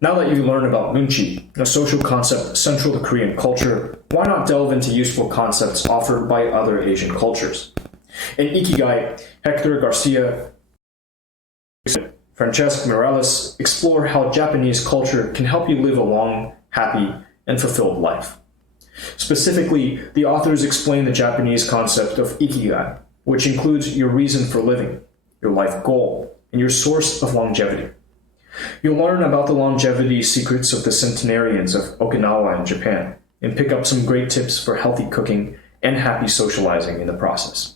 Now that you've learned about Nunchi, a social concept central to Korean culture, why not delve into useful concepts offered by other Asian cultures? In Ikigai, Hector Garcia and Francesc Miralles explore how Japanese culture can help you live a long, happy, and fulfilled life. Specifically, the authors explain the Japanese concept of Ikigai, which includes your reason for living, your life goal, and your source of longevity. You'll learn about the longevity secrets of the centenarians of Okinawa in Japan, and pick up some great tips for healthy cooking and happy socializing in the process.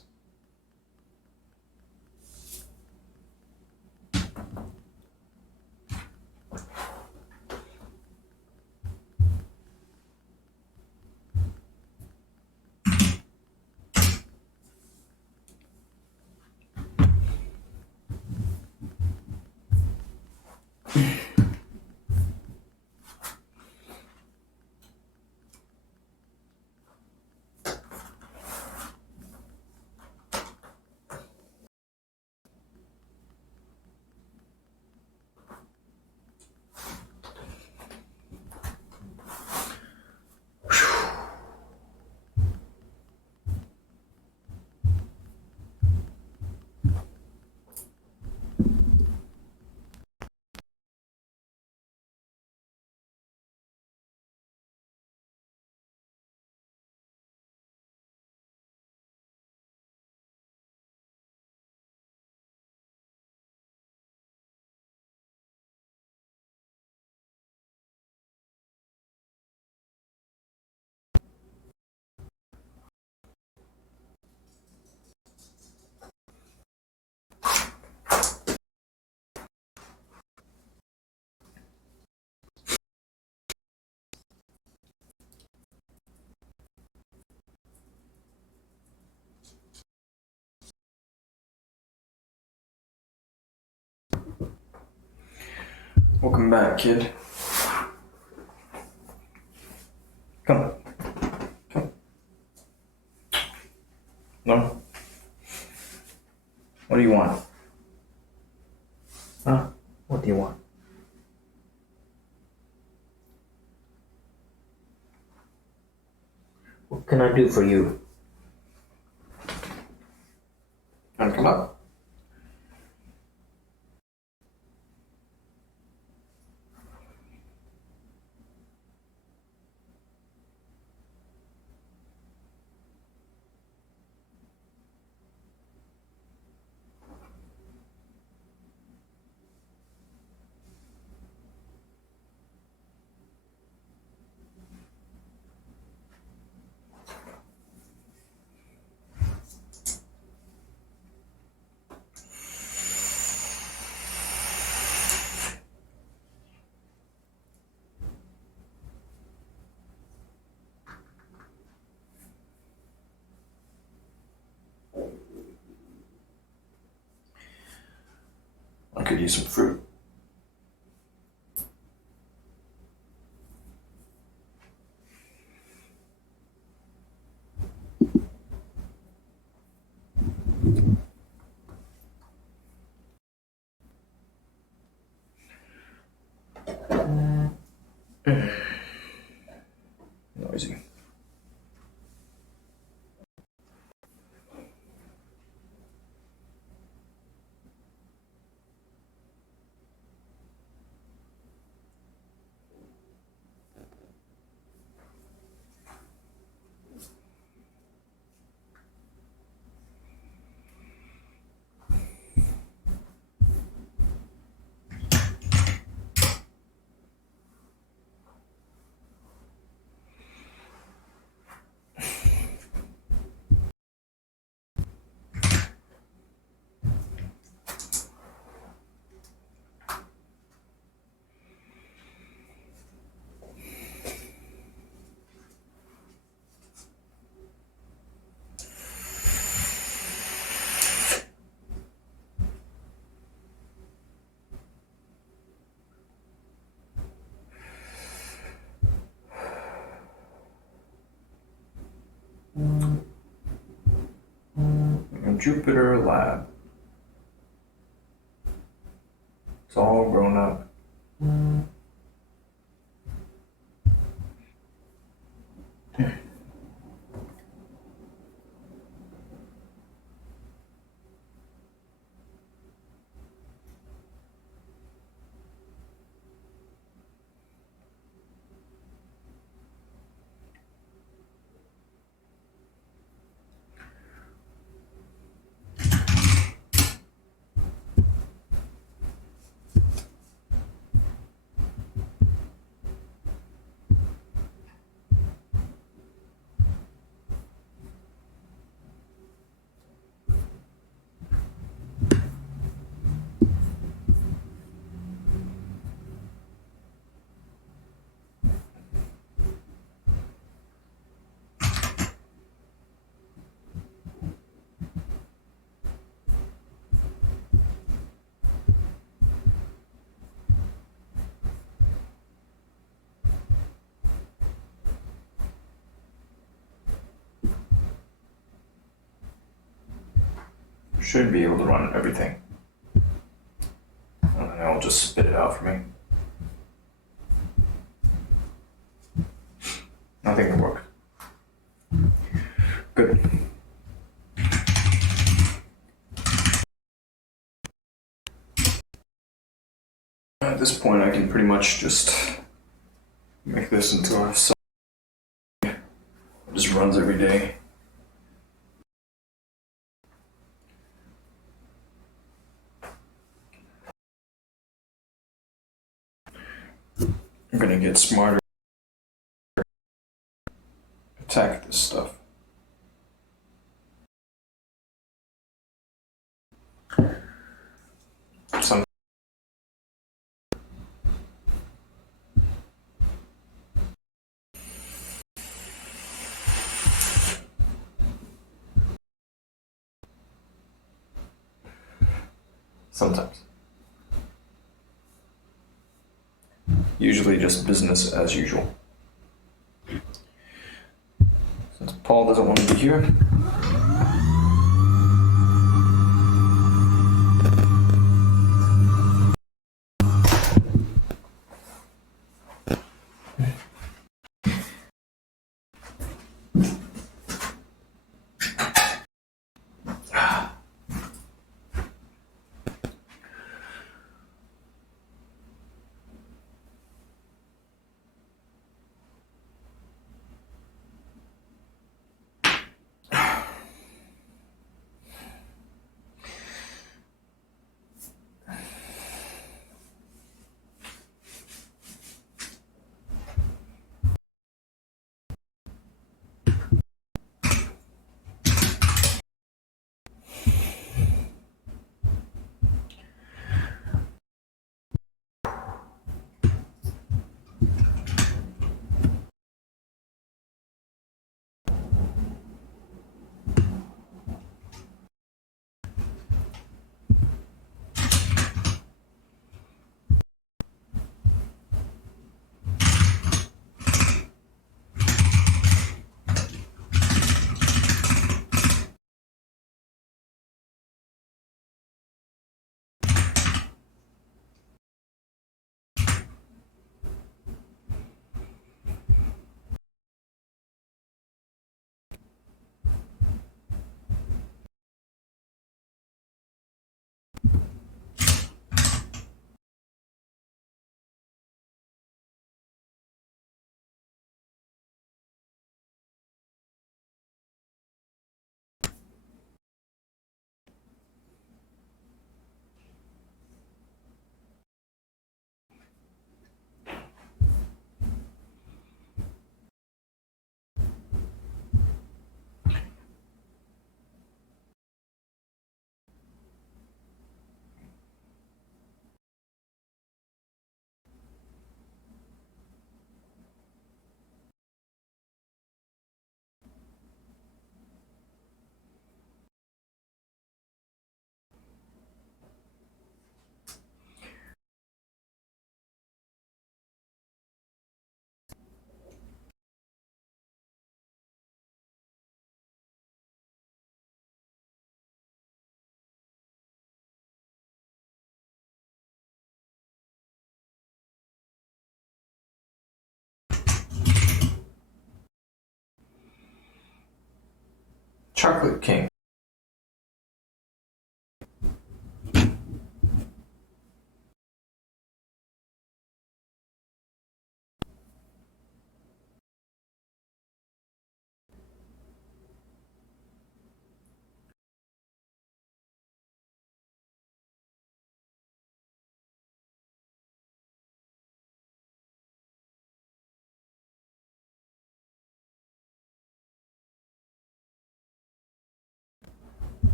Welcome back, kid. Come. Come. No? What do you want? Huh? What do you want? What can I do for you? Wanna come up? I could use some fruit. Noisy. Jupiter Lab. It's all grown up. Should be able to run everything. And then it'll just spit it out for me. I think it worked. Good. At this point, I can pretty much just make this into a song. It just runs every day. I'm gonna get smarter. Attack this stuff. Some sometimes. usually just business as usual. Since Paul doesn't want to be here, Chocolate King.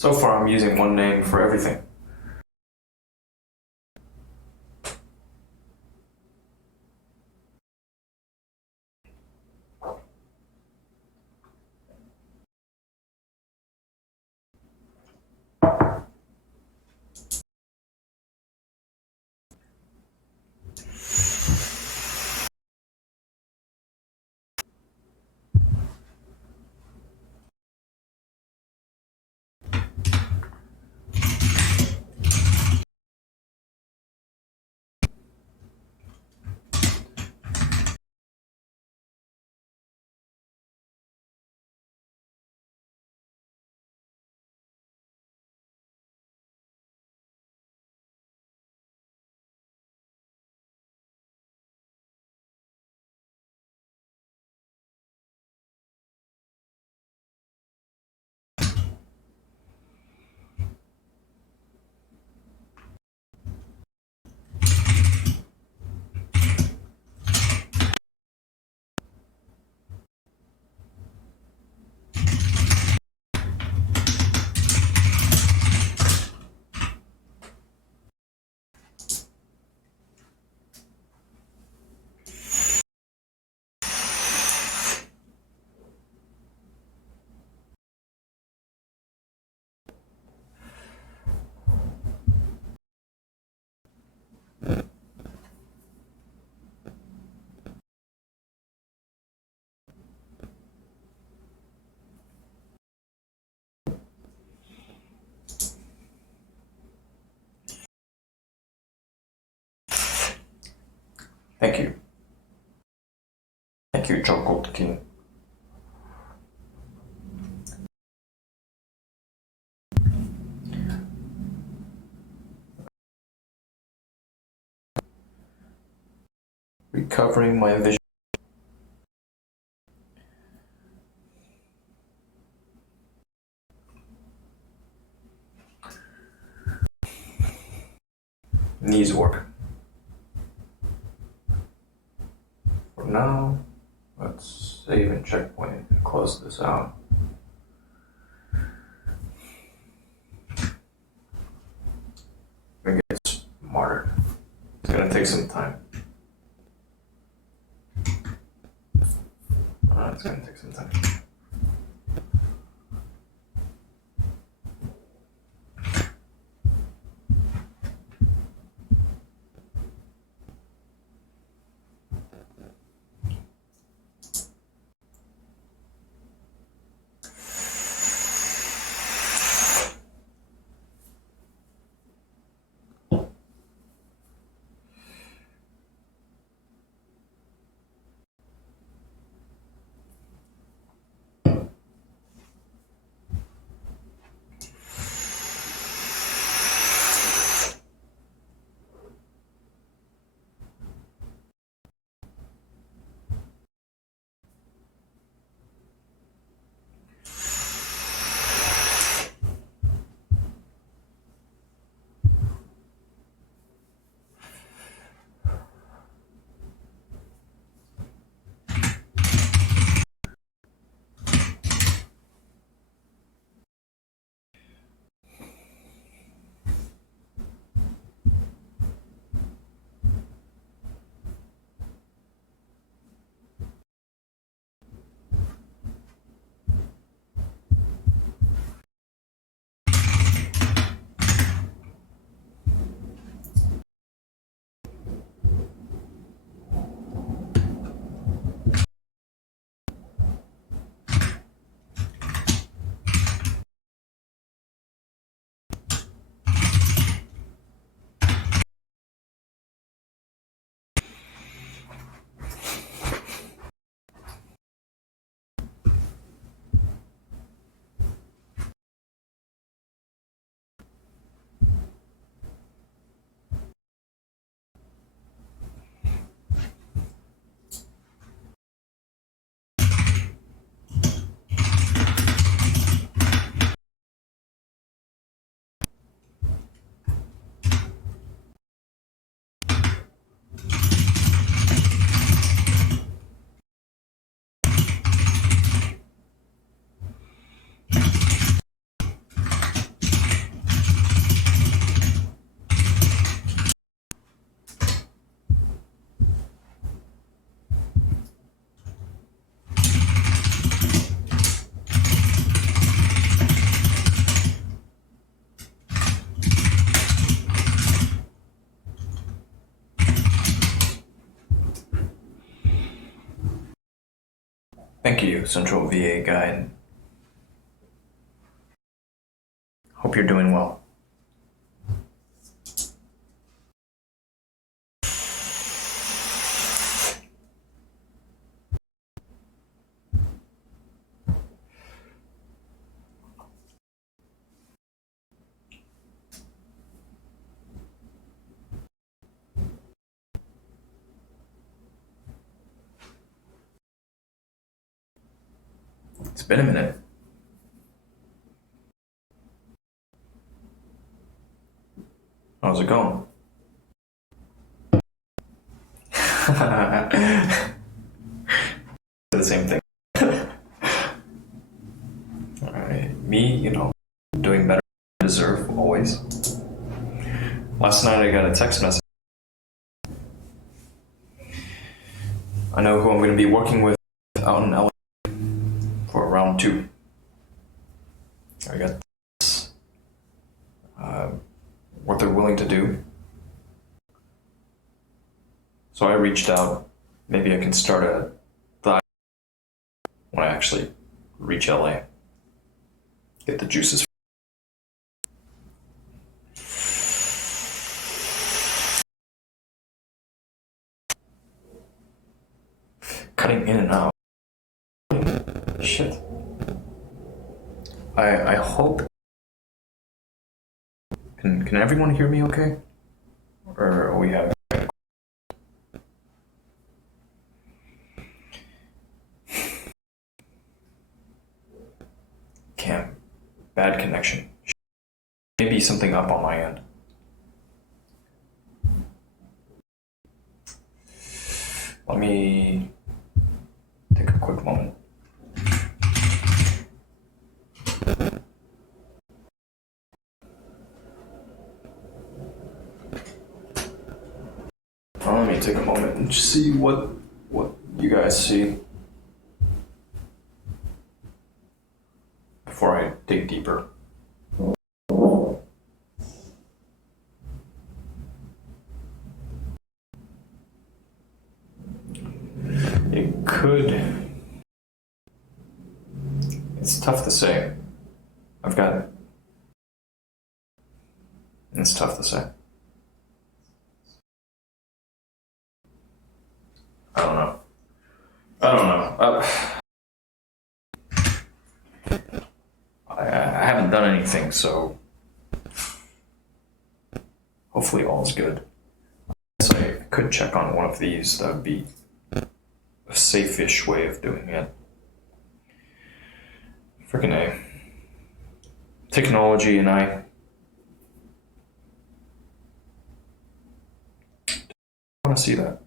So far I'm using one name for everything. Thank you. Thank you, Chocolate King. Recovering my vision. Needs work. For now, let's save and checkpoint and close this out. Maybe get smarter. It's gonna take some time. It's gonna take some time. Thank you, Central VA Guide. Hope you're doing well. It's been a minute. How's it going? The same thing. Alright, me, doing better than I deserve, always. Last night I got a text message. I know who I'm going to be working with out in LA for round 2. I got this. What they're willing to do. So I reached out. Maybe I can start a thigh when I actually reach LA. Get the juices. cutting in and out. Shit. I hope. Can everyone hear me okay? Or are we having? Can't. Bad connection. Maybe something up on my end. Let me take a quick moment. Let me take a moment and just see what you guys see before I dig deeper. It could. It's tough to say. It's tough to say. I don't know. I haven't done anything, so hopefully all's good. So I could check on one of these. That would be a safe-ish way of doing it. Freaking A. Technology and I want to see that.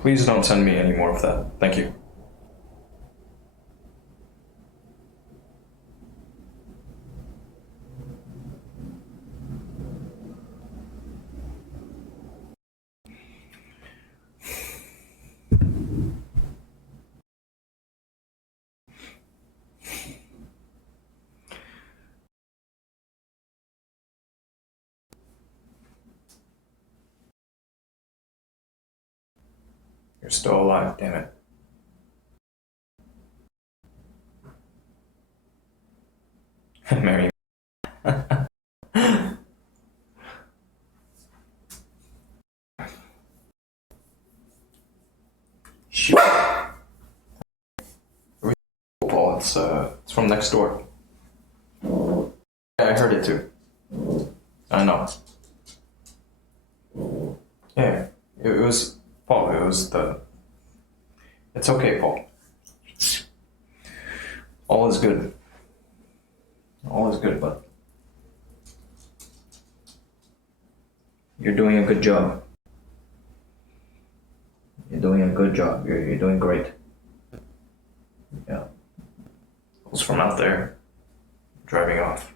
Please don't send me any more of that. Thank you. You're still alive, damn it. Mary. Shoot. Paul, it's from next door. Yeah, I heard it too. I know. Yeah, it was Paul. It was the. It's okay, Paul. All is good. All is good, bud. You're doing a good job. You're doing a good job. You're doing great. Yeah. I was from out there, driving off.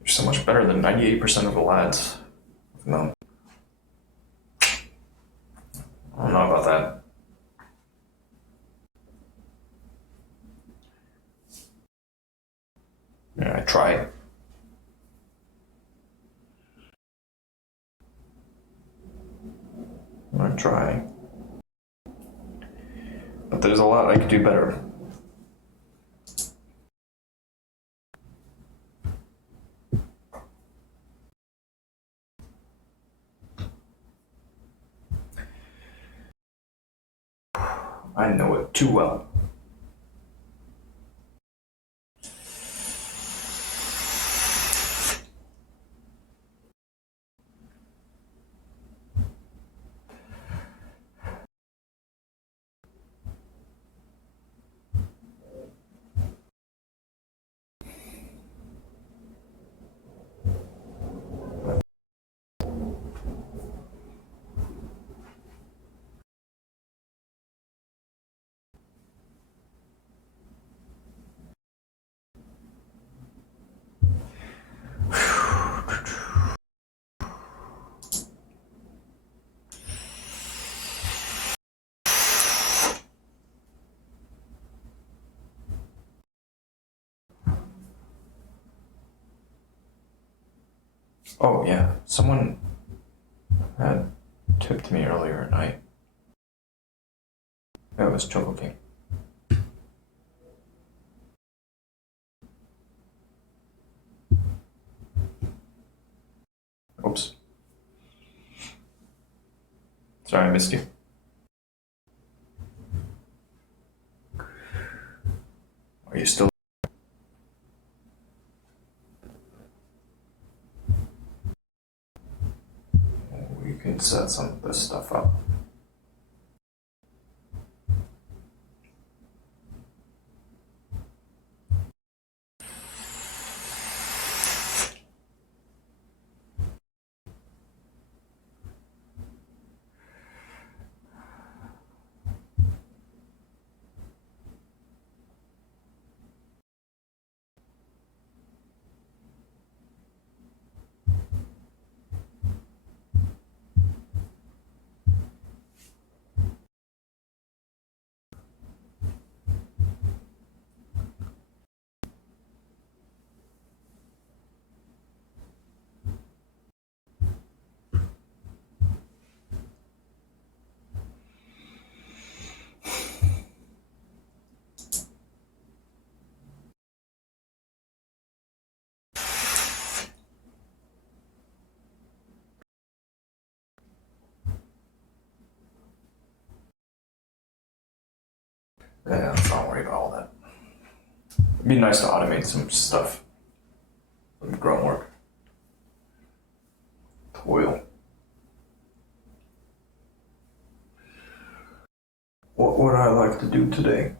You're so much better than 98% of the lads. No. I don't know about that. Yeah, I tried. I'm trying. But there's a lot I could do better. I know it too well. Oh, yeah. Someone had tipped me earlier at night. It was Choco King. Oops. Sorry, I missed you. Are you still? We can set some of this stuff up. Yeah, don't worry about all that. It'd be nice to automate some stuff. Some grunt work. Toil. What would I like to do today?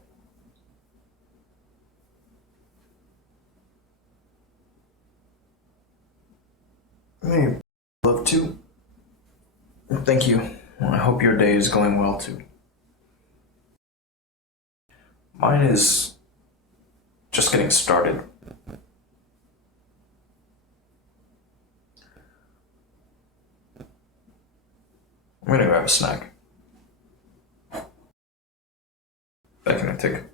Hey, love to. Thank you. Well, I hope your day is going well too. Mine is just getting started. I'm gonna grab a snack. Back in a tick.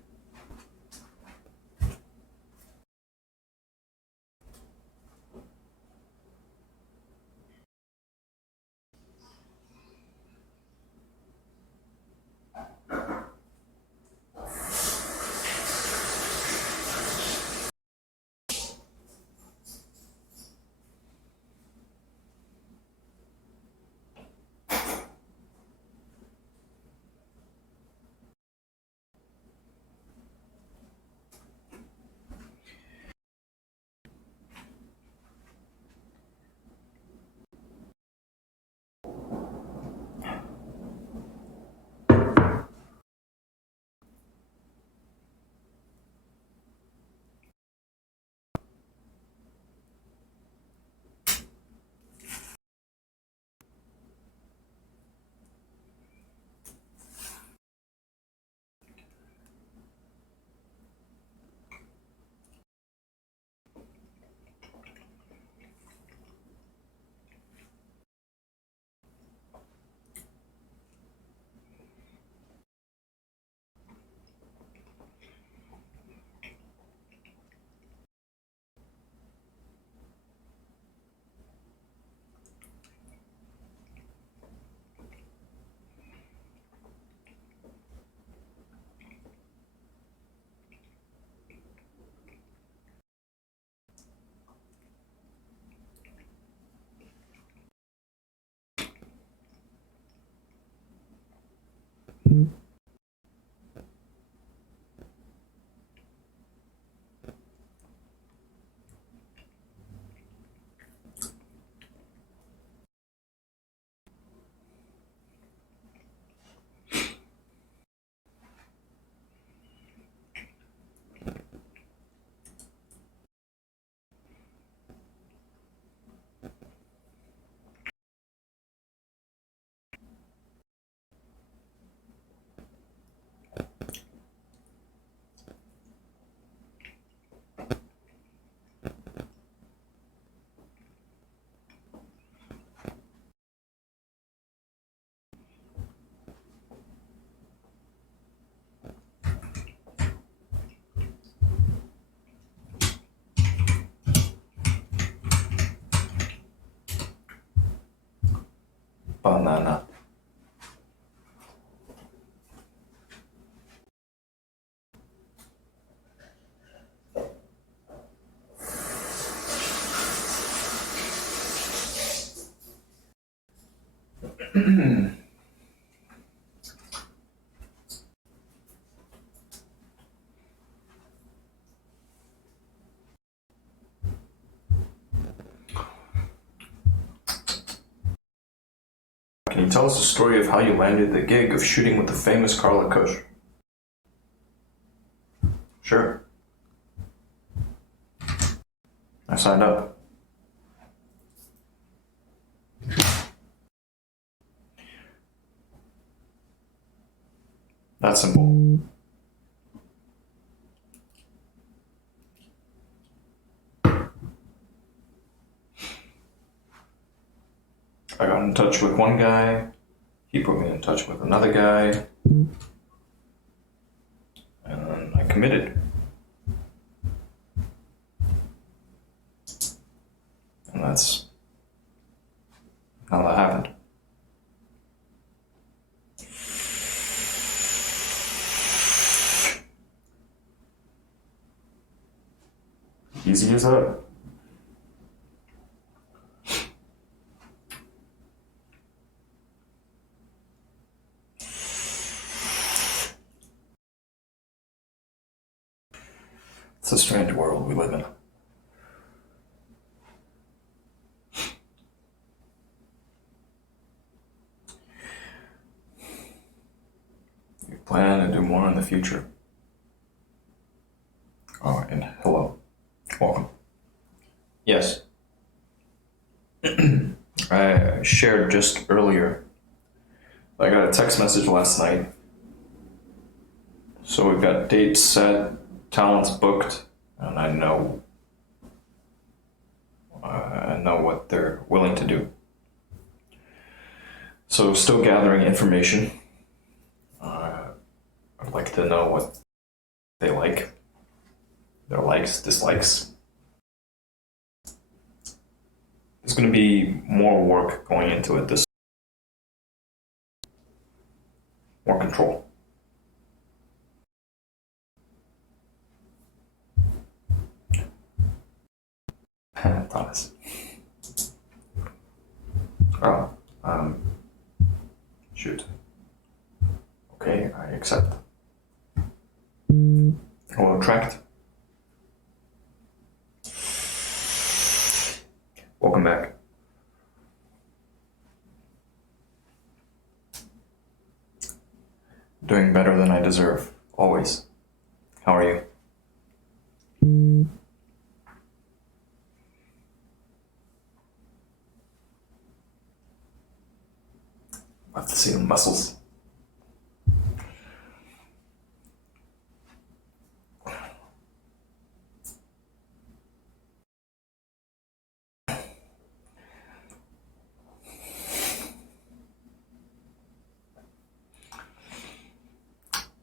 banana. Can you tell us the story of how you landed the gig of shooting with the famous Carla Kush? Sure. I signed up. That's simple. I got in touch with one guy, he put me in touch with another guy, and then I committed. And that's how that happened. Easy as that. It's a strange world we live in. You plan to do more in the future. Oh, and hello. Welcome. Yes. I shared just earlier. I got a text message last night. So we've got dates set, talents booked, and I know what they're willing to do. So still gathering information. I'd like to know what they like, their likes, dislikes. There's going to be more work going into it, more control. Thomas. Oh, shoot. Okay, I accept. I will retract. Welcome back. Doing better than I deserve, always. How are you? I have to see the muscles.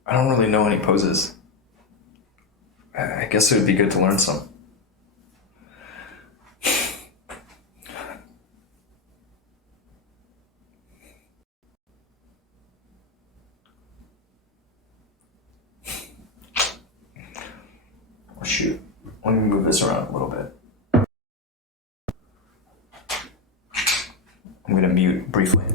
I don't really know any poses. I guess it would be good to learn some. Oh, shoot. Let me move this around a little bit. I'm going to mute briefly.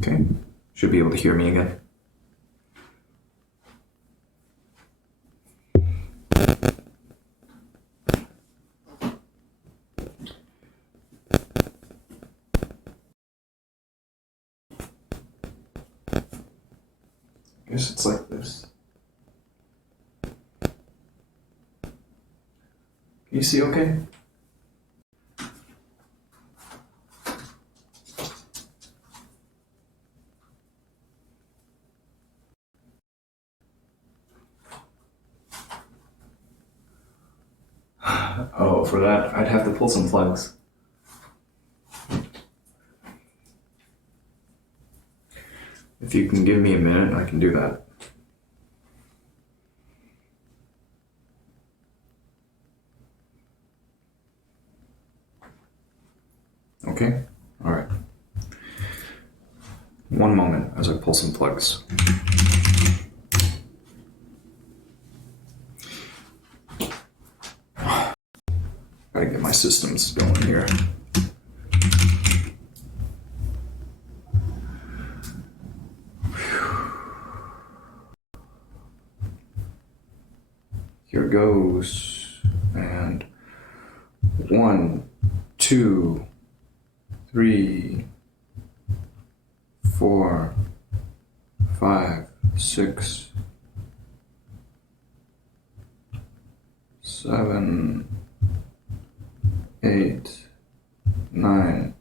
Okay, should be able to hear me again. I guess it's like this. Can you see okay? Oh, for that, I'd have to pull some plugs. If you can give me a minute, I can do that. Okay? Alright. One moment as I pull some plugs. Gotta get my systems going here. Here goes. And 1, 2, 3, 4, 5, 6, 7, 8, 9,